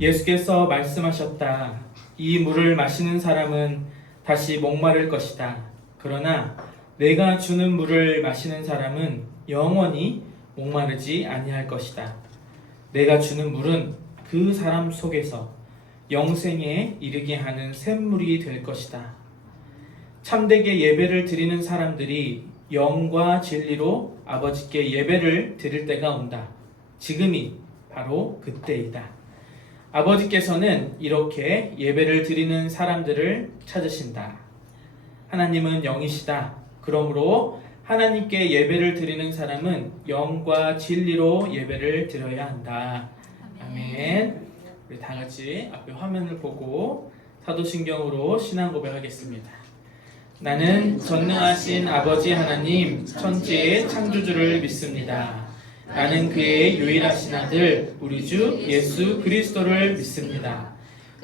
예수께서 말씀하셨다. 이 물을 마시는 사람은 다시 목마를 것이다. 그러나 내가 주는 물을 마시는 사람은 영원히 목마르지 아니할 것이다. 내가 주는 물은 그 사람 속에서 영생에 이르게 하는 샘물이 될 것이다. 참되게 예배를 드리는 사람들이 영과 진리로 아버지께 예배를 드릴 때가 온다. 지금이 바로 그때이다. 아버지께서는 이렇게 예배를 드리는 사람들을 찾으신다. 하나님은 영이시다. 그러므로 하나님께 예배를 드리는 사람은 영과 진리로 예배를 드려야 한다. 아멘. 우리 다 같이 앞에 화면을 보고 사도신경으로 신앙 고백하겠습니다. 나는 전능하신 아버지 하나님 천지의 창조주를 믿습니다. 나는 그의 유일하신 아들 우리 주 예수 그리스도를 믿습니다.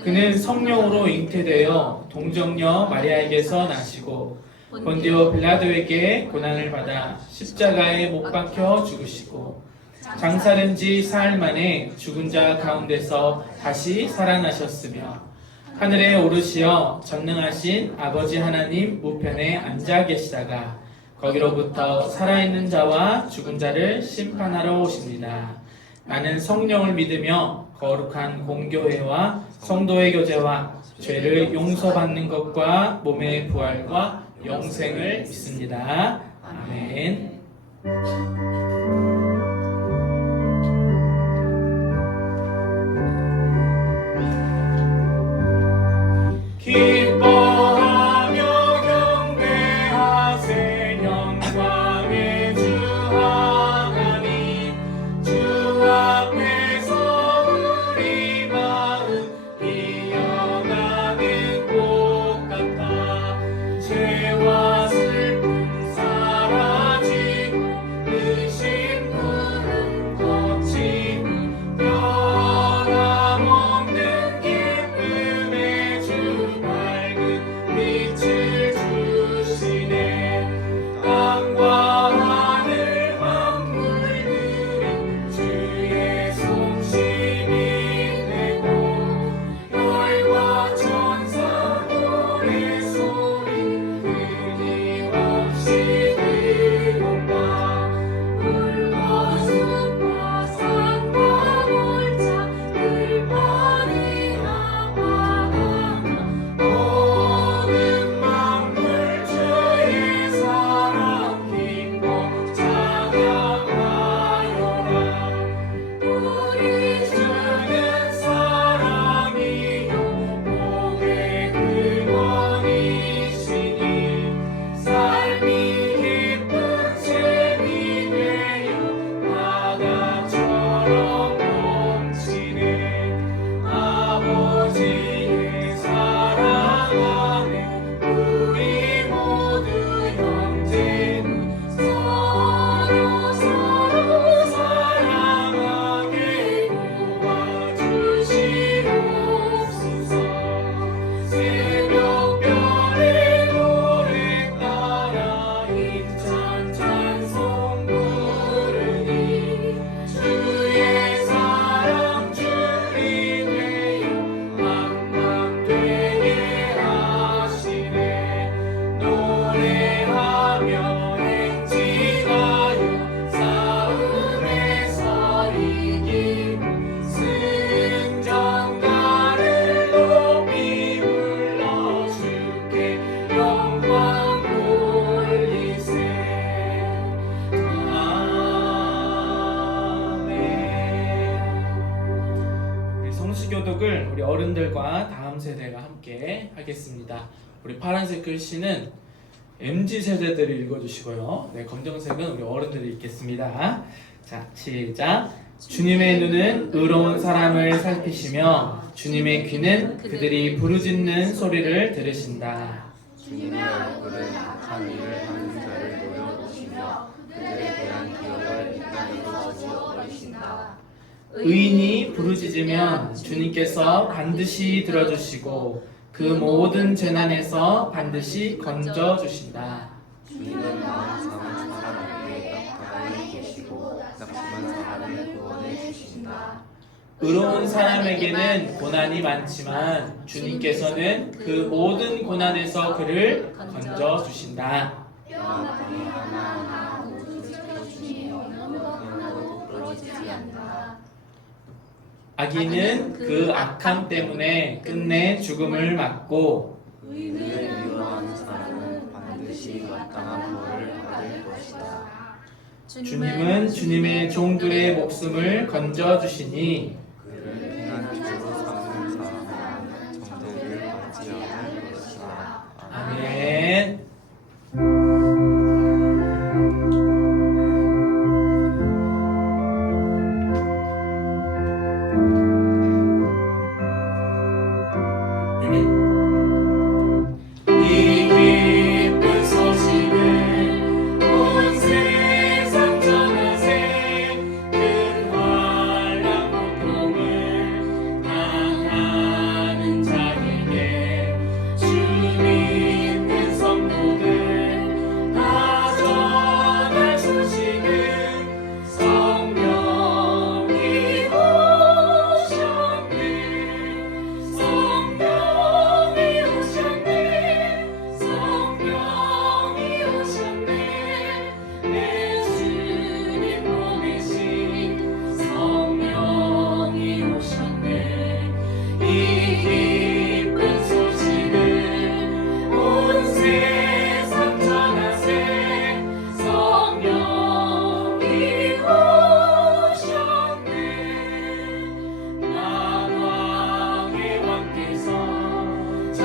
그는 성령으로 잉태되어 동정녀 마리아에게서 나시고 본디오 빌라도에게 고난을 받아 십자가에 못 박혀 죽으시고 장사된 지 사흘 만에 죽은 자 가운데서 다시 살아나셨으며 하늘에 오르시어 전능하신 아버지 하나님 우편에 앉아 계시다가 거기로부터 살아있는 자와 죽은 자를 심판하러 오십니다. 나는 성령을 믿으며 거룩한 공교회와 성도의 교제와 죄를 용서받는 것과 몸의 부활과 영생을 믿습니다. 아멘. 기뻐하며 경배하세 영광의 주 하나님 주 앞에서 우리 마음 피어나는 꽃 같아 죄와 슬픔 사라지고 의심 구름 거치고 변함없는 기쁨의 주 밝은 빛을 주시네. 땅과 하늘 만물들이 주의 솜씨를 내고 별과 천사 노래소리 끊임없이 들어온다. 물과 숲과 산과 골짜 들판이나 바다나 모든 만물 주의 사랑 기뻐 찬양하여라. 우리 주는 사랑이요 복의 근원이시니 삶이 기쁜 샘이 되어 바다처럼 넘치네. 아버지의 사랑 안에 우리 모두 형제니 서로 사랑하게 도와주시옵소서. 새벽별의 노래 따라 힘찬 찬송 부르니 주의 사랑 줄이 되어 만만되게 하시네. 노래하며 행진하여 싸움에서 이기고 승전가를 높이 불러 주께 영광 돌리세. 아멘. 우리 성시교독을 우리 어른들과 다음 세대가 함께 하겠습니다. 우리 파란색 글씨는 MZ 세대들이 읽어주시고요. 네, 검정색은 우리 어른들이 읽겠습니다. 자, 시작. 주님의 눈은 의로운 사람을 살피시며 주님의 귀는 그들이 부르짖는 소리를 들으신다. 주님의 얼굴은 악한 일을 하는 자를 노려보시며 그들에 대한 기억을 이 땅에서 지워버리신다. 의인이 부르짖으면 주님께서 반드시 들어주시고 그 모든 재난에서 반드시 건져주신다. 주님은 마음 상한 사람에게 가까이 계시고 낙심한 사람을 구원해 주신다. 의로운 사람에게는 고난이 많지만 주님께서는 그 모든 고난에서 그를 건져 주신다. 뼈와 땀이 하나하나 모두 지켜주니 어느 하나도 부러지지 않는다. 악인은 그 악함 때문에 끝내 죽음을 맞고 의인을 미워하는 사람은 반드시 마땅한 벌을 받을 것이다. 주님은 주님의 종들의 목숨을 건져 주시니 그를 피난처로 삼는 사람은 정죄를 받지 않을 것이다. 아멘. 이 기쁜 소식을 온 세상 전하세. 큰 환난 고통을 당하는 자에게 주 믿는 성도들 다 전할 소식은 성령이 오셨네. 성령이 오셨네. 성령이 오셨네. 내 주님 보내신 성령이 오셨네. 이 기쁜 소식을 온 세상 전하세. 성령이 오셨네. 만왕의 왕께서 저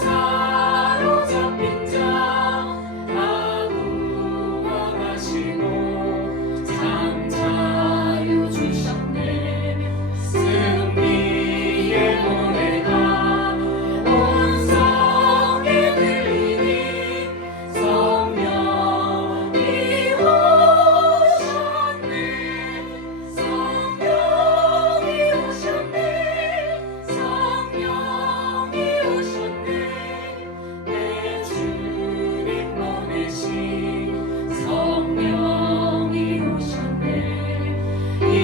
사로잡힌 자 다 구원하시고 참 자유 주셨네. 승리의 노래가 온 성에 들리니 성령이 오셨네. 성령이 오셨네. 성령이 오셨네. 내 주님 보내신 성령이 오셨네. 이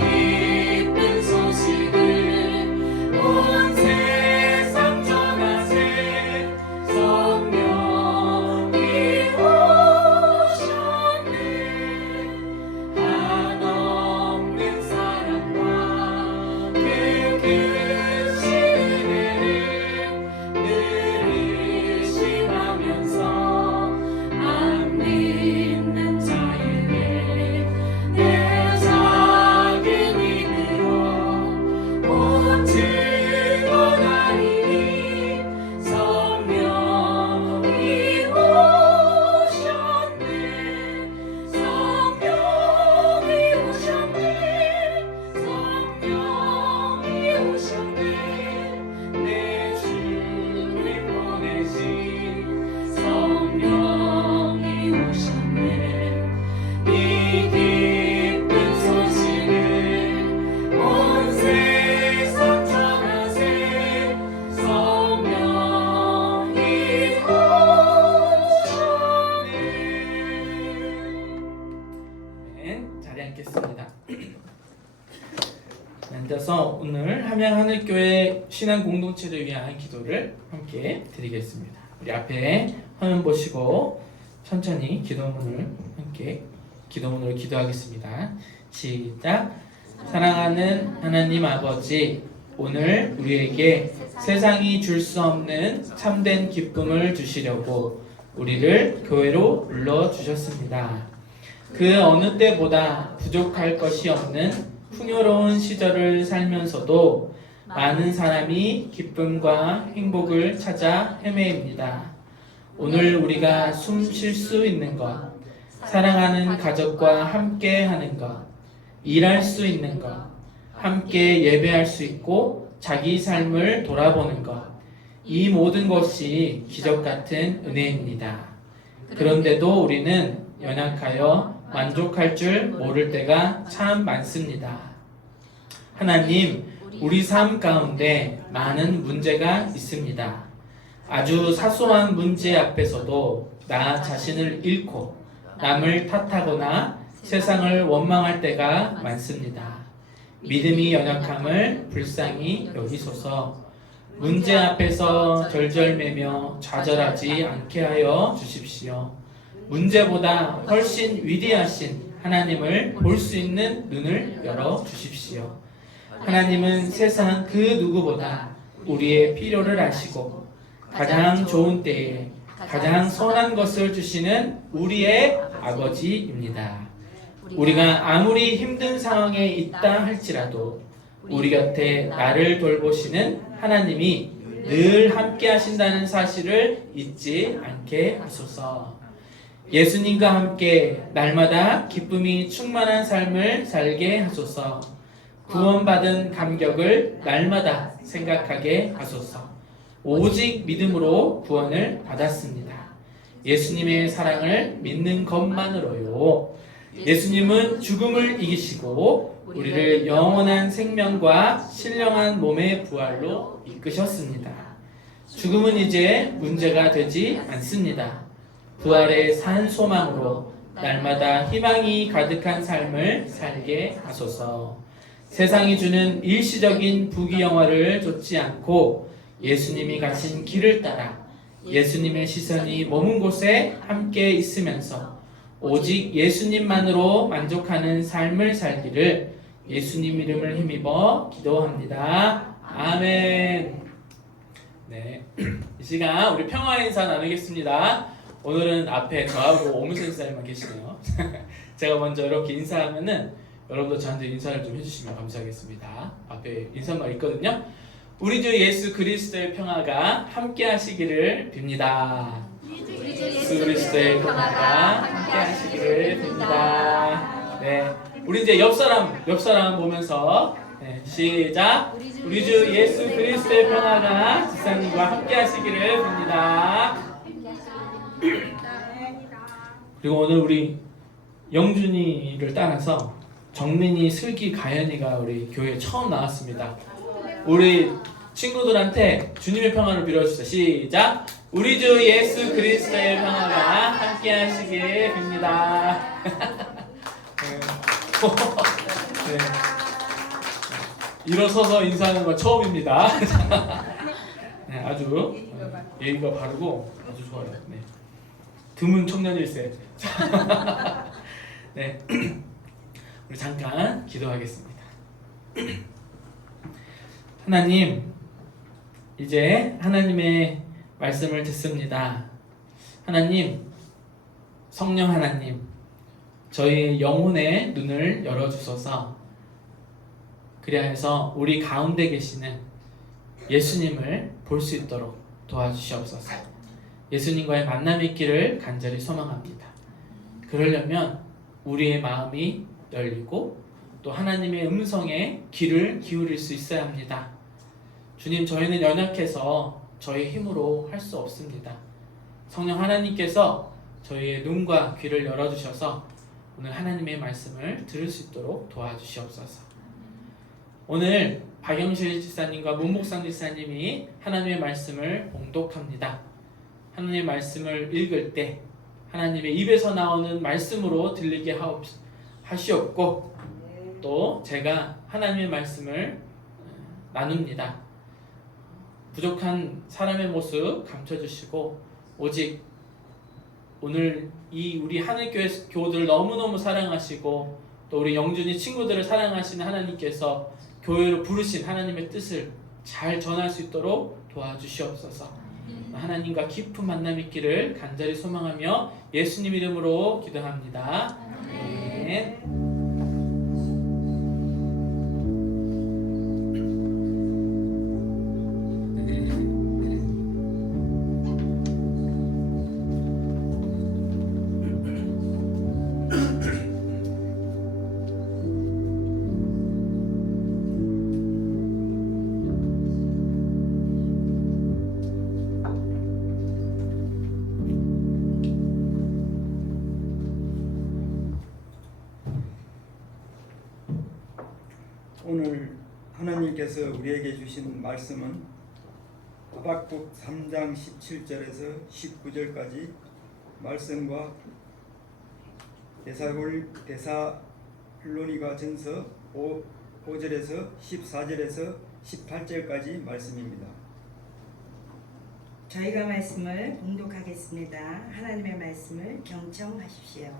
기쁜 소식을 온 세상 전하세. 성령이 오셨네. 한없는 사랑과 그 크신 은혜를 늘 의심하면서 안 믿는 자에게 내 작은 힘으로 곧 증언하리니 성령이 오셨네. 성령이 오셨네. 성령이 오셨네. 내 주님 보내신 성령이 오셨네. 이 기쁜 소식을 온 세상 전하세. 성령이 오셨네. 네, 자리에 앉겠습니다. 앉아서 오늘 함양하늘교회 신앙 공동체를 위한 기도를 함께 드리겠습니다. 우리 앞에 화면 보시고 천천히 기도문으로 기도하겠습니다. 시작. 사랑하는 하나님 아버지, 오늘 우리에게 세상이 줄 수 없는 참된 기쁨을 주시려고 우리를 교회로 불러주셨습니다. 그 어느 때보다 부족할 것이 없는 풍요로운 시절을 살면서도 많은 사람이 기쁨과 행복을 찾아 헤매입니다. 오늘 우리가 숨 쉴 수 있는 것, 사랑하는 가족과 함께 하는 것, 일할 수 있는 것, 함께 예배할 수 있고 자기 삶을 돌아보는 것, 이 모든 것이 기적 같은 은혜입니다. 그런데도 우리는 연약하여 만족할 줄 모를 때가 참 많습니다. 하나님, 우리 삶 가운데 많은 문제가 있습니다. 아주 사소한 문제 앞에서도 나 자신을 잃고 남을 탓하거나 세상을 원망할 때가 많습니다. 믿음이 연약함을 불쌍히 여기소서. 문제 앞에서 절절매며 좌절하지 않게 하여 주십시오. 문제보다 훨씬 위대하신 하나님을 볼 수 있는 눈을 열어 주십시오. 하나님은 세상 그 누구보다 우리의 필요를 아시고 가장 좋은 때에 가장 선한 것을 주시는 우리의 아버지입니다. 우리가 아무리 힘든 상황에 있다 할지라도 우리 곁에 나를 돌보시는 하나님이 늘 함께 하신다는 사실을 잊지 않게 하소서. 예수님과 함께 날마다 기쁨이 충만한 삶을 살게 하소서. 구원받은 감격을 날마다 생각하게 하소서. 오직 믿음으로 구원을 받았습니다. 예수님의 사랑을 믿는 것만으로요. 예수님은 죽음을 이기시고 우리를 영원한 생명과 신령한 몸의 부활로 이끄셨습니다. 죽음은 이제 문제가 되지 않습니다. 부활의 산 소망으로 날마다 희망이 가득한 삶을 살게 하소서. 세상이 주는 일시적인 부귀영화를 좇지 않고 예수님이 가신 길을 따라 예수님의 시선이 머문 곳에 함께 있으면서 오직 예수님만으로 만족하는 삶을 살기를 예수님 이름을 힘입어 기도합니다. 아멘. 네, 이 시간 우리 평화의 인사 나누겠습니다. 오늘은 앞에 저하고 오무센사님만 계시네요. 제가 먼저 이렇게 인사하면은 여러분도 저한테 인사를 좀 해주시면 감사하겠습니다. 앞에 인사말 있거든요. 우리 주 예수 그리스도의 평화가 함께 하시기를 빕니다. 우리 주 예수 그리스도의 평화가 함께 하시기를 빕니다. 네, 우리 이제 옆 사람 보면서 네, 시작. 우리 주 예수 그리스도의 평화가 지사님과 함께 하시기를 빕니다. 그리고 오늘 우리 영준이를 따라서 정민이, 슬기, 가연이가 우리 교회에 처음 나왔습니다. 우리 친구들한테 주님의 평화를 빌어주세요. 시작. 우리 주 예수 그리스도의 평화가 함께 하시길 빕니다. 네. 일어서서 인사하는 건 처음입니다. 네, 아주 예의가 바르고 아주 좋아요. 네. 드문 청년일세. 네, 우리 잠깐 기도하겠습니다. 하나님, 이제 하나님의 말씀을 듣습니다. 하나님, 성령 하나님, 저희 영혼의 눈을 열어주소서. 그리하여서 우리 가운데 계시는 예수님을 볼 수 있도록 도와주시옵소서. 예수님과의 만남이 있기를 간절히 소망합니다. 그러려면 우리의 마음이 열리고 또 하나님의 음성에 귀를 기울일 수 있어야 합니다. 주님, 저희는 연약해서 저희 힘으로 할 수 없습니다. 성령 하나님께서 저희의 눈과 귀를 열어주셔서 오늘 하나님의 말씀을 들을 수 있도록 도와주시옵소서. 오늘 박영실 지사님과 문목상 지사님이 하나님의 말씀을 봉독합니다. 하나님의 말씀을 읽을 때 하나님의 입에서 나오는 말씀으로 들리게 하시옵고 또 제가 하나님의 말씀을 나눕니다. 부족한 사람의 모습 감춰주시고 오직 오늘 이 우리 하늘교회 교우들 너무너무 사랑하시고 또 우리 영준이 친구들을 사랑하시는 하나님께서 교회로 부르신 하나님의 뜻을 잘 전할 수 있도록 도와주시옵소서. 하나님과 깊은 만남 있기를 간절히 소망하며 예수님 이름으로 기도합니다. 아멘. 오늘 하나님께서 우리에게 주신 말씀은 하박국 3장 17절에서 19절까지 말씀과 데살로니가 전서 5절에서 14절에서 18절까지 말씀입니다. 저희가 말씀을 봉독하겠습니다. 하나님의 말씀을 경청하십시오.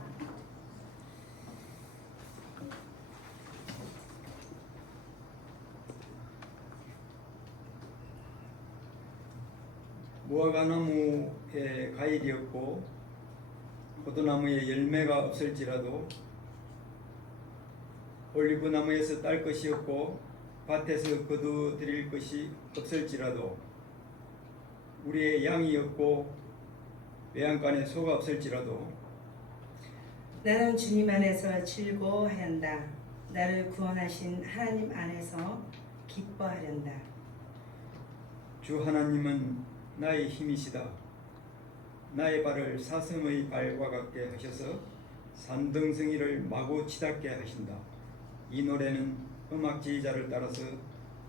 무화과나무에 과일이었고 포도나무에 열매가 없을지라도 올리브나무에서 딸 것이 없고 밭에서 거두드릴 것이 없을지라도 우리의 양이 없고 외양간에 소가 없을지라도 나는 주님 안에서 즐거워하련다. 나를 구원하신 하나님 안에서 기뻐하련다. 주 하나님은 나의 힘이시다. 나의 발을 사슴의 발과 같게 하셔서 산등성이를 마구 치닫게 하신다. 이 노래는 음악 지휘자를 따라서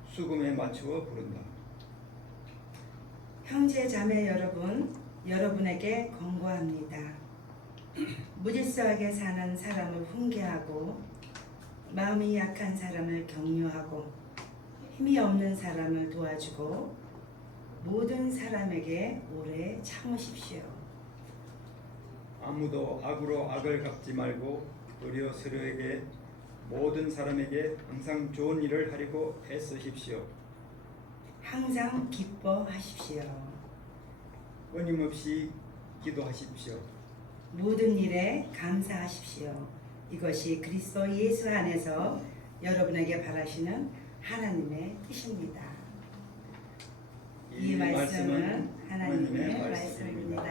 수금에 맞추어 부른다. 형제 자매 여러분, 여러분에게 권고합니다. 무질서하게 사는 사람을 훈계하고 마음이 약한 사람을 격려하고 힘이 없는 사람을 도와주고 모든 사람에게 오래 참으십시오. 아무도 악으로 악을 갚지 말고 도리어 서로에게 모든 사람에게 항상 좋은 일을 하려고 애쓰십시오. 항상 기뻐하십시오. 끊임없이 기도하십시오. 모든 일에 감사하십시오. 이것이 그리스도 예수 안에서 여러분에게 바라시는 하나님의 뜻입니다. 이 말씀은 하나님의 말씀입니다.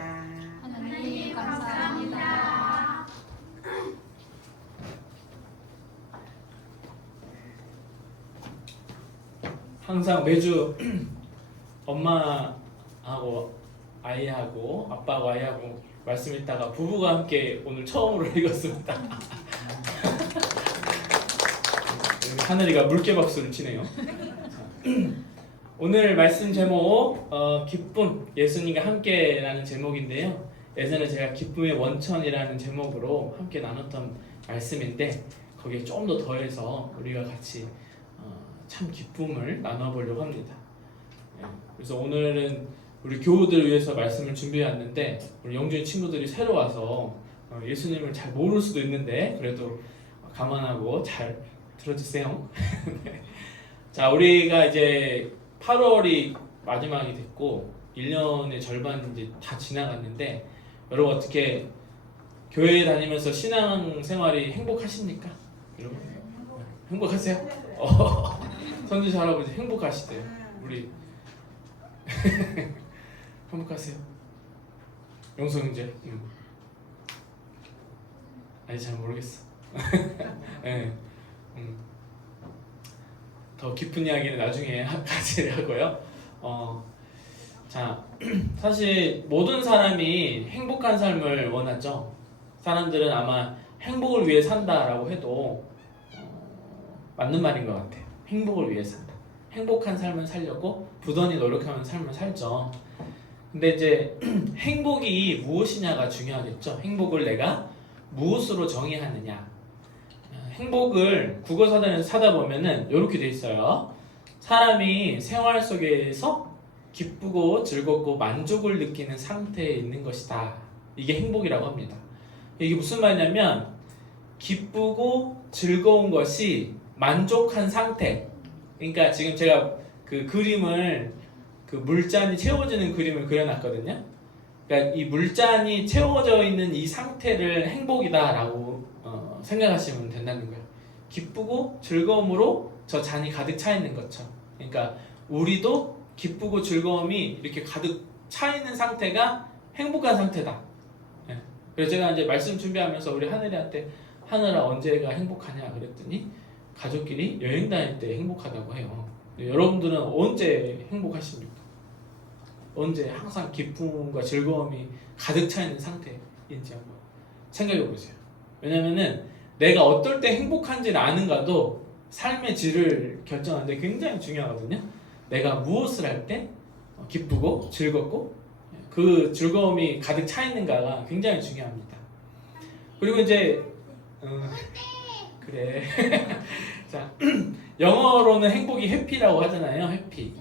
하나님 감사합니다. 항상 매주 엄마하고 아이하고 아빠하고 아이하고 말씀 읽다가 부부가 함께 오늘 처음으로 읽었습니다. 하늘이가 물개 박수를 치네요. 오늘 말씀 제목 기쁨 예수님과 함께라는 제목인데요. 예전에 제가 기쁨의 원천이라는 제목으로 함께 나눴던 말씀인데 거기에 좀 더 더해서 우리가 같이 참 기쁨을 나눠보려고 합니다. 그래서 오늘은 우리 교우들을 위해서 말씀을 준비해왔는데 우리 영준이 친구들이 새로 와서 예수님을 잘 모를 수도 있는데 그래도 감안하고 잘 들어주세요. 자, 우리가 이제 8월이 마지막이 됐고 1년의 절반 이제 다 지나갔는데 여러분 어떻게 교회 다니면서 신앙 생활이 행복하십니까? 여러분 행복하세요? 선지자 할아버지 행복하시대요. 우리 행복하세요? 영성 형제 아니 잘 모르겠어. 네. 더 깊은 이야기는 나중에 같이 하고요. 자, 사실 모든 사람이 행복한 삶을 원하죠. 사람들은 아마 행복을 위해 산다라고 해도 맞는 말인 것 같아요. 행복을 위해 산다. 행복한 삶을 살려고 부단히 노력하는 삶을 살죠. 근데 이제 행복이 무엇이냐가 중요하겠죠. 행복을 내가 무엇으로 정의하느냐. 행복을 국어사전에서 찾아보면은 이렇게 돼 있어요. 사람이 생활 속에서 기쁘고 즐겁고 만족을 느끼는 상태에 있는 것이다. 이게 행복이라고 합니다. 이게 무슨 말이냐면 기쁘고 즐거운 것이 만족한 상태. 그러니까 지금 제가 그 그림을 그 물잔이 채워지는 그림을 그려놨거든요. 그러니까 이 물잔이 채워져 있는 이 상태를 행복이다라고 생각하시면 된다는 거예요. 기쁘고 즐거움으로 저 잔이 가득 차 있는 것처럼. 그러니까 우리도 기쁘고 즐거움이 이렇게 가득 차 있는 상태가 행복한 상태다. 네. 그래서 제가 이제 말씀 준비하면서 우리 하늘이한테 하늘아 언제가 행복하냐 그랬더니 가족끼리 여행 다닐 때 행복하다고 해요. 여러분들은 언제 행복하십니까? 언제 항상 기쁨과 즐거움이 가득 차 있는 상태인지 한번 생각해 보세요. 왜냐면은 내가 어떨 때 행복한지를 아는가도 삶의 질을 결정하는데 굉장히 중요하거든요. 내가 무엇을 할 때 기쁘고 즐겁고 그 즐거움이 가득 차 있는가가 굉장히 중요합니다. 그리고 이제 그래. 자, 영어로는 행복이 해피라고 하잖아요. 해피.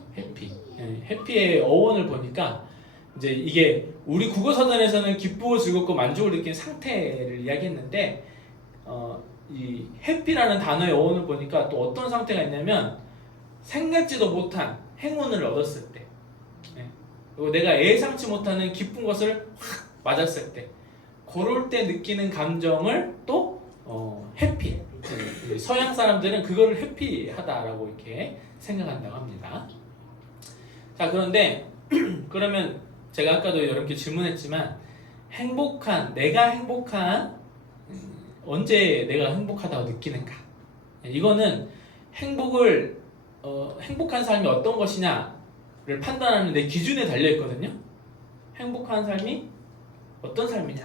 예, 해피의 어원을 보니까 이제 이게 우리 국어 사전에서는 기쁘고 즐겁고 만족을 느끼는 상태를 이야기했는데 이 해피라는 단어의 어원을 보니까 또 어떤 상태가 있냐면 생각지도 못한 행운을 얻었을 때, 예, 그리고 내가 예상치 못하는 기쁜 것을 확 맞았을 때, 그럴 때 느끼는 감정을 또 해피. 서양 사람들은 그거를 해피하다라고 이렇게 생각한다고 합니다. 자, 그런데 그러면 제가 아까도 여러분께 질문했지만 내가 행복한 언제 내가 행복하다고 느끼는가? 이거는 행복한 삶이 어떤 것이냐를 판단하는 내 기준에 달려 있거든요. 행복한 삶이 어떤 삶이냐?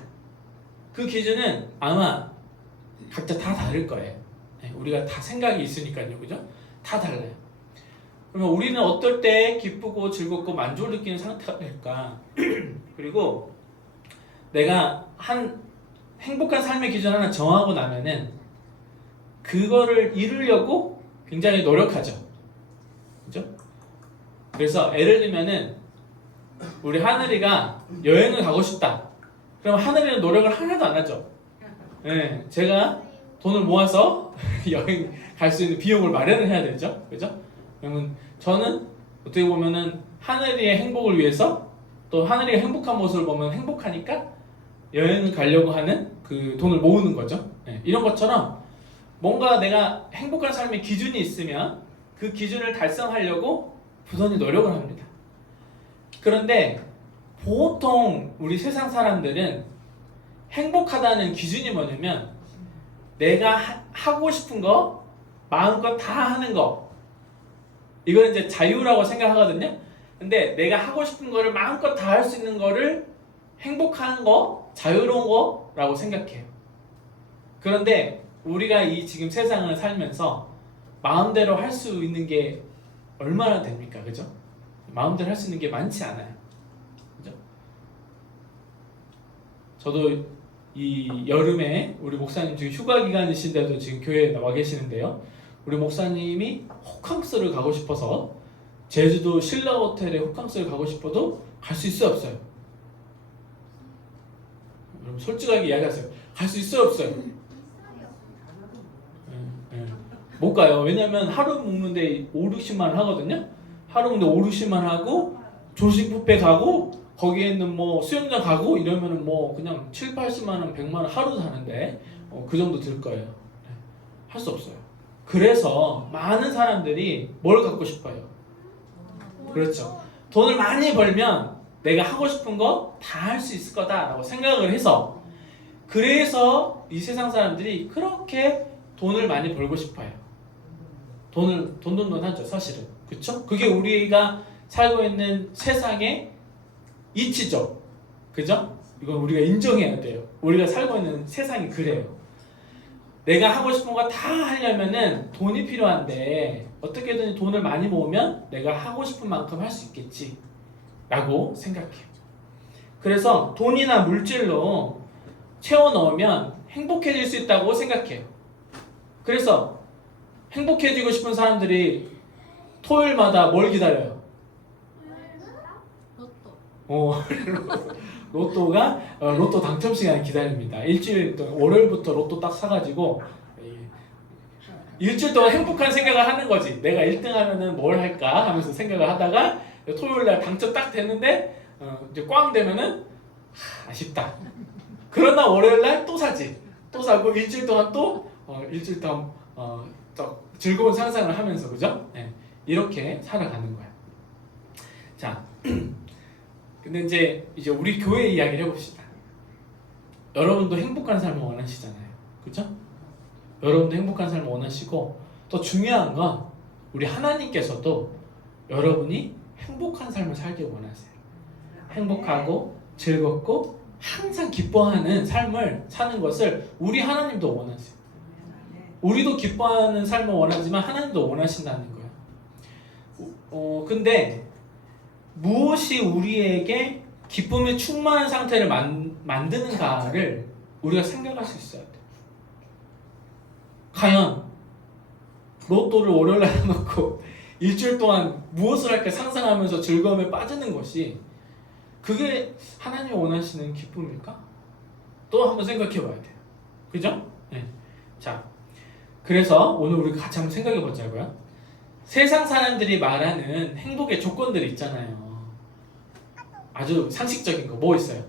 그 기준은 아마 각자 다 다를 거예요. 우리가 다 생각이 있으니까요, 그죠? 다 달라요. 그러면 우리는 어떨 때 기쁘고 즐겁고 만족을 느끼는 상태가 될까? 그리고 내가 행복한 삶의 기준 하나 정하고 나면은 그거를 이루려고 굉장히 노력하죠. 그죠? 그래서 예를 들면은 우리 하늘이가 여행을 가고 싶다. 그럼 하늘이는 노력을 하나도 안 하죠. 네, 제가 돈을 모아서 여행 갈 수 있는 비용을 마련을 해야 되죠. 그죠? 그러면 저는 어떻게 보면은 하늘이의 행복을 위해서 또 하늘이가 행복한 모습을 보면 행복하니까 여행을 가려고 하는 그 돈을 모으는 거죠. 네, 이런 것처럼 뭔가 내가 행복한 삶의 기준이 있으면 그 기준을 달성하려고 부단히 노력을 합니다. 그런데 보통 우리 세상 사람들은 행복하다는 기준이 뭐냐면 내가 하고 싶은 거 마음껏 다 하는 거, 이건 이제 자유라고 생각하거든요. 근데 내가 하고 싶은 거를 마음껏 다 할 수 있는 거를 행복한 거, 자유로운 거라고 생각해요. 그런데 우리가 이 지금 세상을 살면서 마음대로 할 수 있는 게 얼마나 됩니까? 그죠? 마음대로 할 수 있는 게 많지 않아요. 그죠? 저도 이 여름에 우리 목사님 지금 휴가 기간이신데도 지금 교회에 나와 계시는데요. 우리 목사님이 호캉스를 가고 싶어서 제주도 신라 호텔에 호캉스를 가고 싶어도 갈 수 있어요, 없어요? 여러분 솔직하게 이야기하세요. 갈 수 있어요, 없어요? 못 가요. 왜냐면 하루 묵는데 5, 60만 원 하거든요. 하루 묵는데 5, 60만 원 하고 조식 뷔페 가고 거기에 있는 뭐 수영장 가고 이러면은 뭐 그냥 7, 80만 원, 100만 원 하루 사는데 그 정도 들 거예요. 할 수 없어요. 그래서 많은 사람들이 뭘 갖고 싶어요? 그렇죠. 돈을 많이 벌면 내가 하고 싶은 거 다 할 수 있을 거다라고 생각을 해서, 그래서 이 세상 사람들이 그렇게 돈을 많이 벌고 싶어요. 돈 하죠, 사실은. 그쵸? 그게 우리가 살고 있는 세상의 이치죠. 그죠? 이건 우리가 인정해야 돼요. 우리가 살고 있는 세상이 그래요. 내가 하고 싶은 거 다 하려면은 돈이 필요한데 어떻게든 돈을 많이 모으면 내가 하고 싶은 만큼 할 수 있겠지 라고 생각해요. 그래서 돈이나 물질로 채워 넣으면 행복해질 수 있다고 생각해요. 그래서 행복해지고 싶은 사람들이 토요일마다 뭘 기다려요? 로또 당첨 시간을 기다립니다. 일주일 동안 월요일부터 로또 딱 사가지고 일주일 동안 행복한 생각을 하는 거지. 내가 1등 하면은 뭘 할까 하면서 생각을 하다가 토요일날 당첨 딱 됐는데 이제 꽝 되면은 아쉽다. 그러나 월요일날 또 사지. 또 사고 일주일 동안 또 즐거운 상상을 하면서, 그죠? 네, 이렇게 살아가는 거야. 자, 근데 이제 우리 교회 이야기를 해봅시다. 여러분도 행복한 삶을 원하시잖아요, 그죠? 여러분도 행복한 삶을 원하시고, 또 중요한 건 우리 하나님께서도 여러분이 행복한 삶을 살길 원하세요. 행복하고 즐겁고 항상 기뻐하는 삶을 사는 것을 우리 하나님도 원하세요. 우리도 기뻐하는 삶을 원하지만 하나님도 원하신다는 거예요. 근데 무엇이 우리에게 기쁨에 충만한 상태를 만드는가를 우리가 생각할 수 있어야 돼요. 과연 로또를 월요일에 해놓고 일주일 동안 무엇을 할까 상상하면서 즐거움에 빠지는 것이 그게 하나님이 원하시는 기쁨일까? 또 한번 생각해 봐야 돼요. 그죠? 네. 자, 그래서 오늘 우리 같이 한번 생각해 보자고요. 세상 사람들이 말하는 행복의 조건들이 있잖아요. 아주 상식적인 거 뭐 있어요?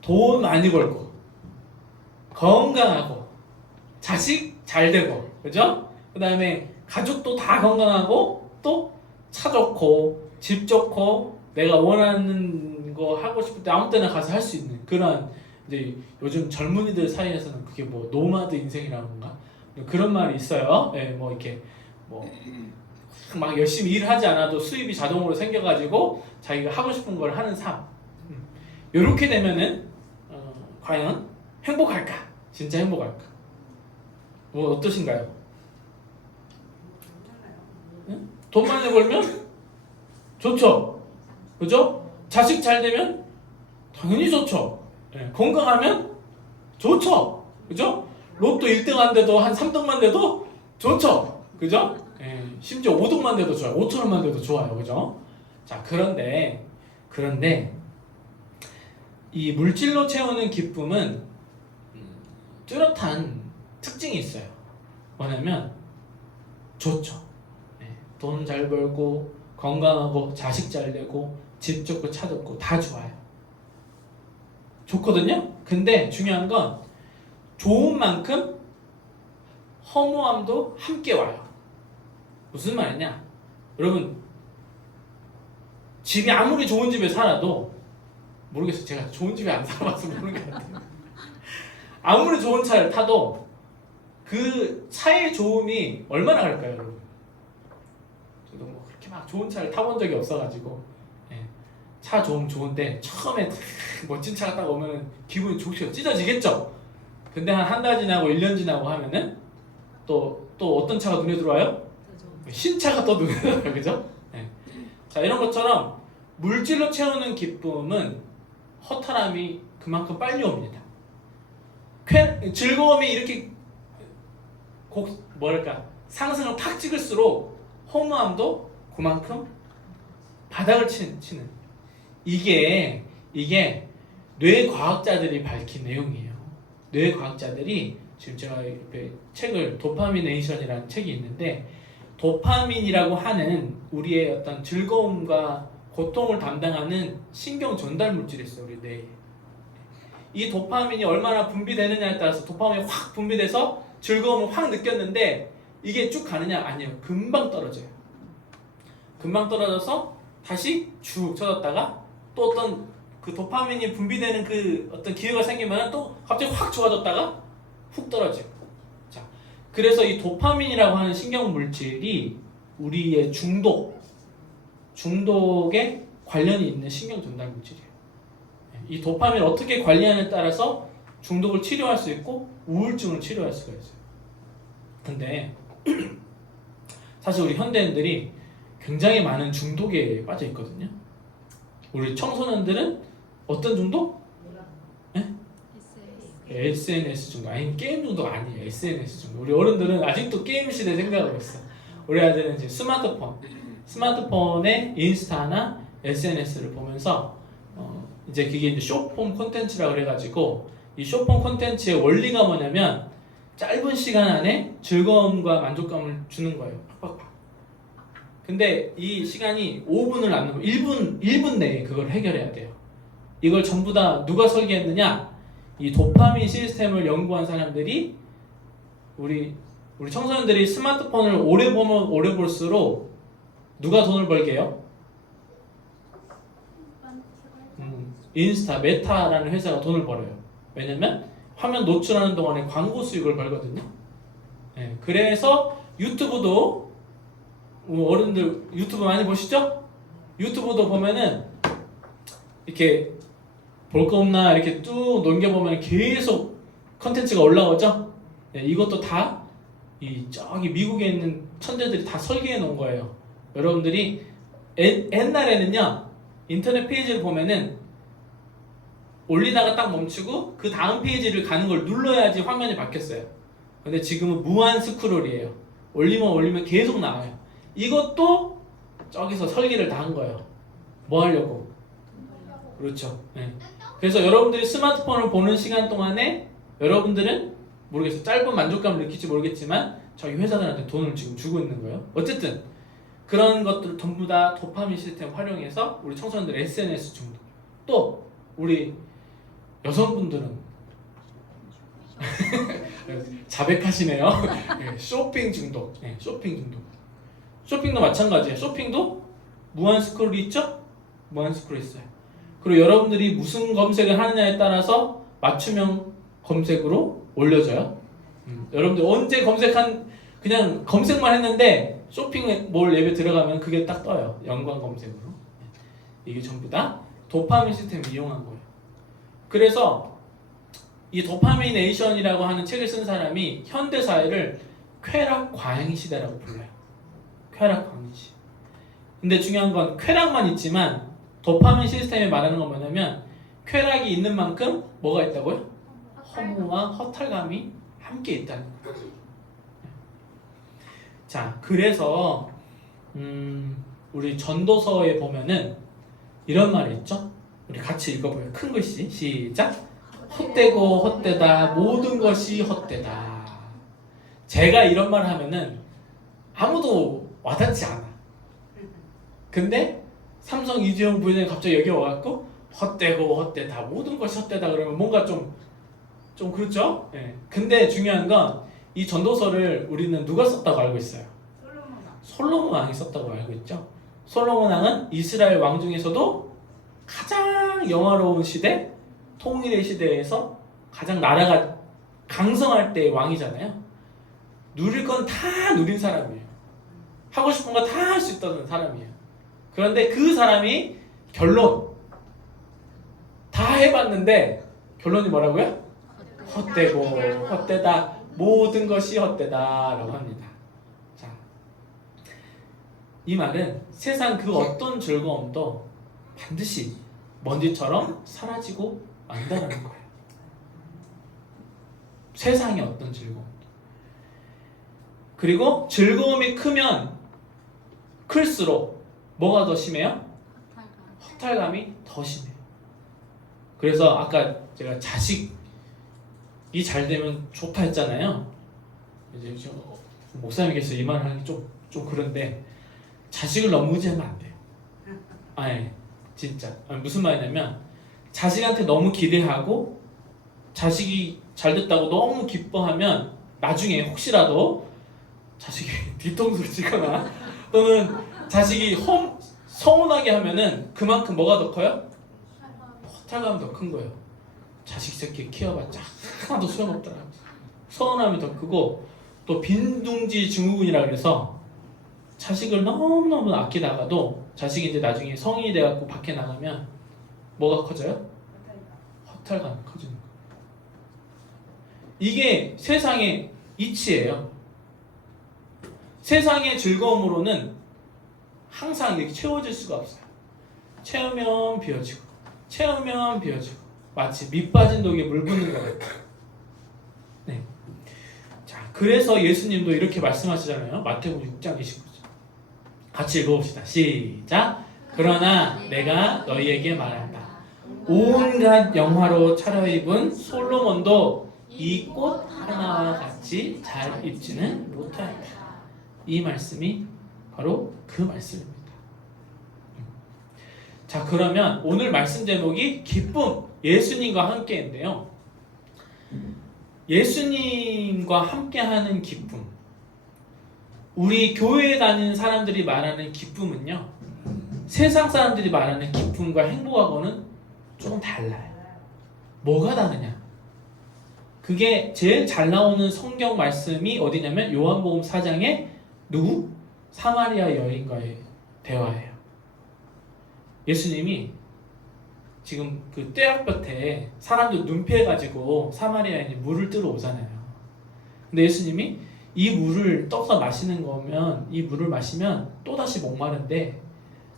돈 많이 벌고 건강하고 자식 잘 되고 그죠? 그 다음에 가족도 다 건강하고 또 차 좋고 집 좋고 내가 원하는 거 하고 싶을 때 아무 때나 가서 할 수 있는 그런 이제 요즘 젊은이들 사이에서는 그게 뭐 노마드 인생이라는 건가? 그런 말이 있어요. 예, 뭐 이렇게 뭐 막 열심히 일을 하지 않아도 수입이 자동으로 생겨가지고 자기가 하고 싶은 걸 하는 삶. 이렇게 되면은 과연 행복할까? 진짜 행복할까? 뭐 어떠신가요? 응? 돈 많이 벌면 좋죠, 그죠? 자식 잘 되면 당연히 좋죠. 네. 건강하면 좋죠, 그죠? 로또 1등한 데도 한 3등만 돼도 좋죠, 그죠? 네. 심지어 5등만 돼도 좋아요. 5천원만 돼도 좋아요, 그죠? 자, 그런데 이 물질로 채우는 기쁨은 뚜렷한 특징이 있어요. 뭐냐면 좋죠. 네. 돈 잘 벌고 건강하고 자식 잘 되고 집 좋고 차 좋고 다 좋아요. 좋거든요. 근데 중요한 건 좋은 만큼 허무함도 함께 와요. 무슨 말이냐? 여러분 집이 아무리 좋은 집에 살아도 모르겠어요. 제가 좋은 집에 안 살아봐서 모르는 것 같아요. 아무리 좋은 차를 타도 그 차의 좋음이 얼마나 갈까요, 여러분? 저도 뭐 그렇게 막 좋은 차를 타본 적이 없어가지고 차 좋으면 좋은데 처음에 멋진 차가 딱 오면은 기분이 좋죠. 찢어지겠죠. 근데 한 달 지나고 1년 지나고 하면은 또 어떤 차가 눈에 들어와요? 신차가 또 눈에 들어와요. 그죠? 네. 자, 이런 것처럼 물질로 채우는 기쁨은 허탈함이 그만큼 빨리 옵니다. 즐거움이 이렇게 상승을 팍 찍을수록 허무함도 그만큼 바닥을 치는 이게 뇌과학자들이 밝힌 내용이에요. 뇌과학자들이 지금 제가 책을 도파미네이션이라는 책이 있는데 도파민이라고 하는 우리의 어떤 즐거움과 고통을 담당하는 신경 전달 물질이 있어요. 우리 뇌에. 이 도파민이 얼마나 분비되느냐에 따라서 도파민이 확 분비돼서 즐거움을 확 느꼈는데 이게 쭉 가느냐? 아니요. 금방 떨어져요. 금방 떨어져서 다시 쭉 쳐졌다가 또 어떤 그 도파민이 분비되는 그 어떤 기회가 생기면 또 갑자기 확 좋아졌다가 훅 떨어지고. 자, 그래서 이 도파민이라고 하는 신경 물질이 우리의 중독에 관련이 있는 신경 전달 물질이에요. 이 도파민을 어떻게 관리하느냐에 따라서 중독을 치료할 수 있고 우울증을 치료할 수가 있어요. 근데 사실 우리 현대인들이 굉장히 많은 중독에 빠져 있거든요. 우리 청소년들은 어떤 중독? SNS 중독. 아니 게임 중독 아니에요. SNS 중독. 우리 어른들은 아직도 게임 시대 생각하고 있어. 우리 아들은 이제 스마트폰에 인스타나 SNS를 보면서 이제 그게 이제 숏폼 콘텐츠라고 그래가지고 이 숏폼 콘텐츠의 원리가 뭐냐면 짧은 시간 안에 즐거움과 만족감을 주는 거예요. 팍팍팍. 근데 이 시간이 5분을 남는 1분 내에 그걸 해결해야 돼요. 이걸 전부 다 누가 설계했느냐? 이 도파민 시스템을 연구한 사람들이 우리 청소년들이 스마트폰을 오래 보면 오래 볼수록 누가 돈을 벌게 해요? 인스타, 메타라는 회사가 돈을 벌어요. 왜냐면 화면 노출하는 동안에 광고 수익을 벌거든요. 네, 그래서 유튜브도 어른들 유튜브 많이 보시죠? 유튜브도 보면은 이렇게 볼 거 없나 이렇게 쭉 넘겨보면 계속 컨텐츠가 올라오죠? 네, 이것도 다 저기 미국에 있는 천재들이 다 설계해 놓은 거예요. 여러분들이 옛날에는요 인터넷 페이지를 보면은 올리다가 딱 멈추고 그 다음 페이지를 가는 걸 눌러야지 화면이 바뀌었어요. 근데 지금은 무한 스크롤이에요. 올리면 계속 나와요. 이것도 저기서 설계를 다 한 거예요. 뭐 하려고? 그렇죠. 네. 그래서 여러분들이 스마트폰을 보는 시간 동안에 여러분들은 모르겠어요. 짧은 만족감을 느낄지 모르겠지만 저희 회사들한테 돈을 지금 주고 있는 거예요. 어쨌든 그런 것들 전부 다 도파민 시스템 활용해서 우리 청소년들 SNS 중독. 또 우리 여성분들은 자백하시네요. 네, 쇼핑 중독. 네, 쇼핑 중독. 쇼핑도 마찬가지예요. 쇼핑도 무한 스크롤이 있죠? 무한 스크롤 있어요. 그리고 여러분들이 무슨 검색을 하느냐에 따라서 맞춤형 검색으로 올려져요. 여러분들 언제 그냥 검색만 했는데 쇼핑몰 앱에 들어가면 그게 딱 떠요. 연관 검색으로. 이게 전부 다 도파민 시스템을 이용한 거예요. 그래서 이 도파미네이션이라고 하는 책을 쓴 사람이 현대 사회를 쾌락 과잉 시대라고 불러요. 쾌락 과잉 시대. 근데 중요한 건 쾌락만 있지만 도파민 시스템이 말하는 건 뭐냐면 쾌락이 있는 만큼 뭐가 있다고요? 허무와 허탈감이 함께 있다는 거예요. 자, 그래서 우리 전도서에 보면은 이런 말이 있죠? 우리 같이 읽어봐요. 큰 글씨 시작. 헛되고 헛되다 모든 것이 헛되다. 제가 이런 말 하면은 아무도 와닿지 않아. 근데 삼성 이재용 부회장이 갑자기 여기 와갖고 헛되고 헛되다 모든 것이 헛되다 그러면 뭔가 좀 그렇죠? 예. 근데 중요한 건 이 전도서를 우리는 누가 썼다고 알고 있어요? 솔로몬 왕이 썼다고 알고 있죠. 솔로몬 왕은 이스라엘 왕 중에서도 가장 영화로운 시대, 통일의 시대에서 가장 나라가 강성할 때의 왕이잖아요. 누릴 건 다 누린 사람이에요. 하고 싶은 거 다 할 수 있다는 사람이에요. 그런데 그 사람이 결론 다 해봤는데 결론이 뭐라고요? 헛되고 헛되다 모든 것이 헛되다라고 합니다. 자, 이 말은 세상 그 어떤 즐거움도 반드시 먼지처럼 사라지고 만다는 거예요. 세상의 어떤 즐거움도. 그리고 즐거움이 크면 클수록 뭐가 더 심해요? 허탈감이 더 심해요. 그래서 아까 제가 자식이 잘 되면 좋다 했잖아요. 이제 좀 목사님께서 이 말을 하는 게 좀 그런데 자식을 너무 의지하면 안 돼요. 아니 진짜 무슨 말이냐면 자식한테 너무 기대하고 자식이 잘 됐다고 너무 기뻐하면 나중에 혹시라도 자식이 뒤통수를 치거나 또는 자식이 서운하게 하면은 그만큼 뭐가 더 커요? 허탈감이 더 큰 거예요. 자식 새끼 키워봤자 하나도 소용없더라. 서운함이 더 크고 또 빈둥지 증후군이라 그래서 자식을 너무너무 아끼다가도 자식이 이제 나중에 성인이 돼갖고 밖에 나가면 뭐가 커져요? 허탈감이 커지는 거예요. 이게 세상의 이치예요. 세상의 즐거움으로는 항상 이렇게 채워질 수가 없어요. 채우면 비워지고 채우면 비워지고 마치 밑 빠진 독에 물 붓는 것 같아요. 네. 자, 그래서 예수님도 이렇게 말씀하시잖아요. 마태복음 6장 29절. 같이 읽어봅시다. 시작. 그러나 내가 너희에게 말한다. 온갖 영화로 차려입은 솔로몬도 이 꽃 하나와 같이 잘 입지는 못하였다. 이 말씀이 바로 그 말씀입니다. 자, 그러면 오늘 말씀 제목이 기쁨, 예수님과 함께인데요. 예수님과 함께하는 기쁨. 우리 교회에 다니는 사람들이 말하는 기쁨은요, 세상 사람들이 말하는 기쁨과 행복하고는 좀 달라요. 뭐가 다르냐? 그게 제일 잘 나오는 성경 말씀이 어디냐면 요한복음 4장에 누구? 사마리아 여인과의 대화예요. 예수님이 지금 그 떼약볕에 사람들 눈 피해가지고 사마리아인이 물을 뜨러 오잖아요. 근데 예수님이 이 물을 떠서 마시는 거면 이 물을 마시면 또다시 목마른데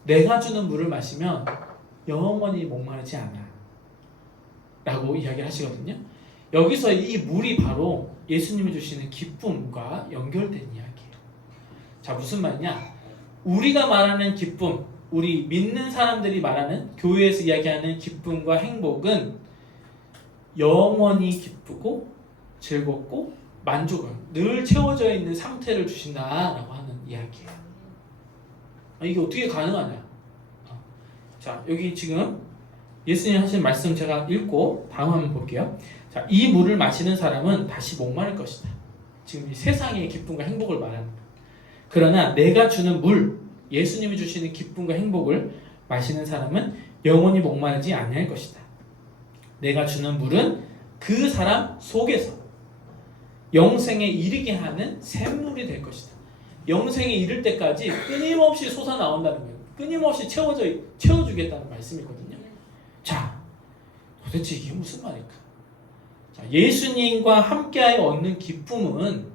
내가 주는 물을 마시면 영원히 목마르지 않아 라고 이야기를 하시거든요. 여기서 이 물이 바로 예수님이 주시는 기쁨과 연결된 이야기예요. 자, 무슨 말이냐? 우리가 말하는 기쁨, 우리 믿는 사람들이 말하는 교회에서 이야기하는 기쁨과 행복은 영원히 기쁘고 즐겁고 만족을 늘 채워져 있는 상태를 주신다라고 하는 이야기예요. 이게 어떻게 가능하냐? 자, 여기 지금 예수님 하신 말씀 제가 읽고 다음 한번 볼게요. 자, 이 물을 마시는 사람은 다시 목마를 것이다. 지금 이 세상의 기쁨과 행복을 말하는 거예요. 그러나 내가 주는 물, 예수님이 주시는 기쁨과 행복을 마시는 사람은 영원히 목마르지 아니할 것이다. 내가 주는 물은 그 사람 속에서 영생에 이르게 하는 샘물이 될 것이다. 영생에 이를 때까지 끊임없이 솟아나온다는 거예요. 끊임없이 채워주겠다는 말씀이거든요. 자, 도대체 이게 무슨 말일까? 자, 예수님과 함께하여 얻는 기쁨은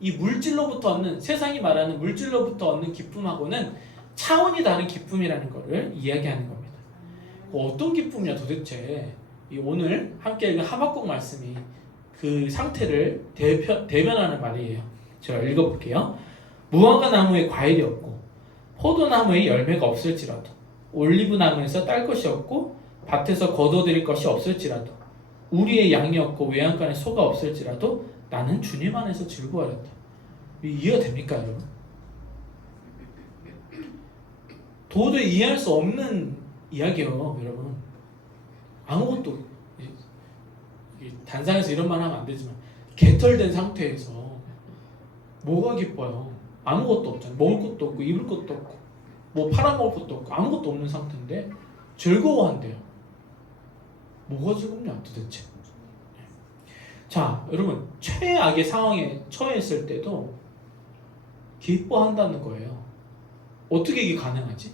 이 물질로부터 얻는, 세상이 말하는 물질로부터 얻는 기쁨하고는 차원이 다른 기쁨이라는 것을 이야기하는 겁니다. 어떤 기쁨이냐 도대체. 오늘 함께 읽은 하박국 말씀이 그 상태를 대변하는 말이에요. 제가 읽어볼게요. 무화과 나무에 과일이 없고 포도나무에 열매가 없을지라도 올리브 나무에서 딸 것이 없고 밭에서 거둬들일 것이 없을지라도 우리의 양이 없고 외양간에 소가 없을지라도 나는 주님 안에서 즐거워하였다. 이해가 됩니까, 여러분? 도저히 이해할 수 없는 이야기예요, 여러분. 아무것도 단상에서 이런 말 하면 안 되지만 개털된 상태에서 뭐가 기뻐요? 아무것도 없잖아요. 먹을 것도 없고 입을 것도 없고 뭐 팔아먹을 것도 없고 아무것도 없는 상태인데 즐거워한대요. 뭐가 즐겁냐 도대체. 자, 여러분, 최악의 상황에 처했을 때도 기뻐한다는 거예요. 어떻게 이게 가능하지?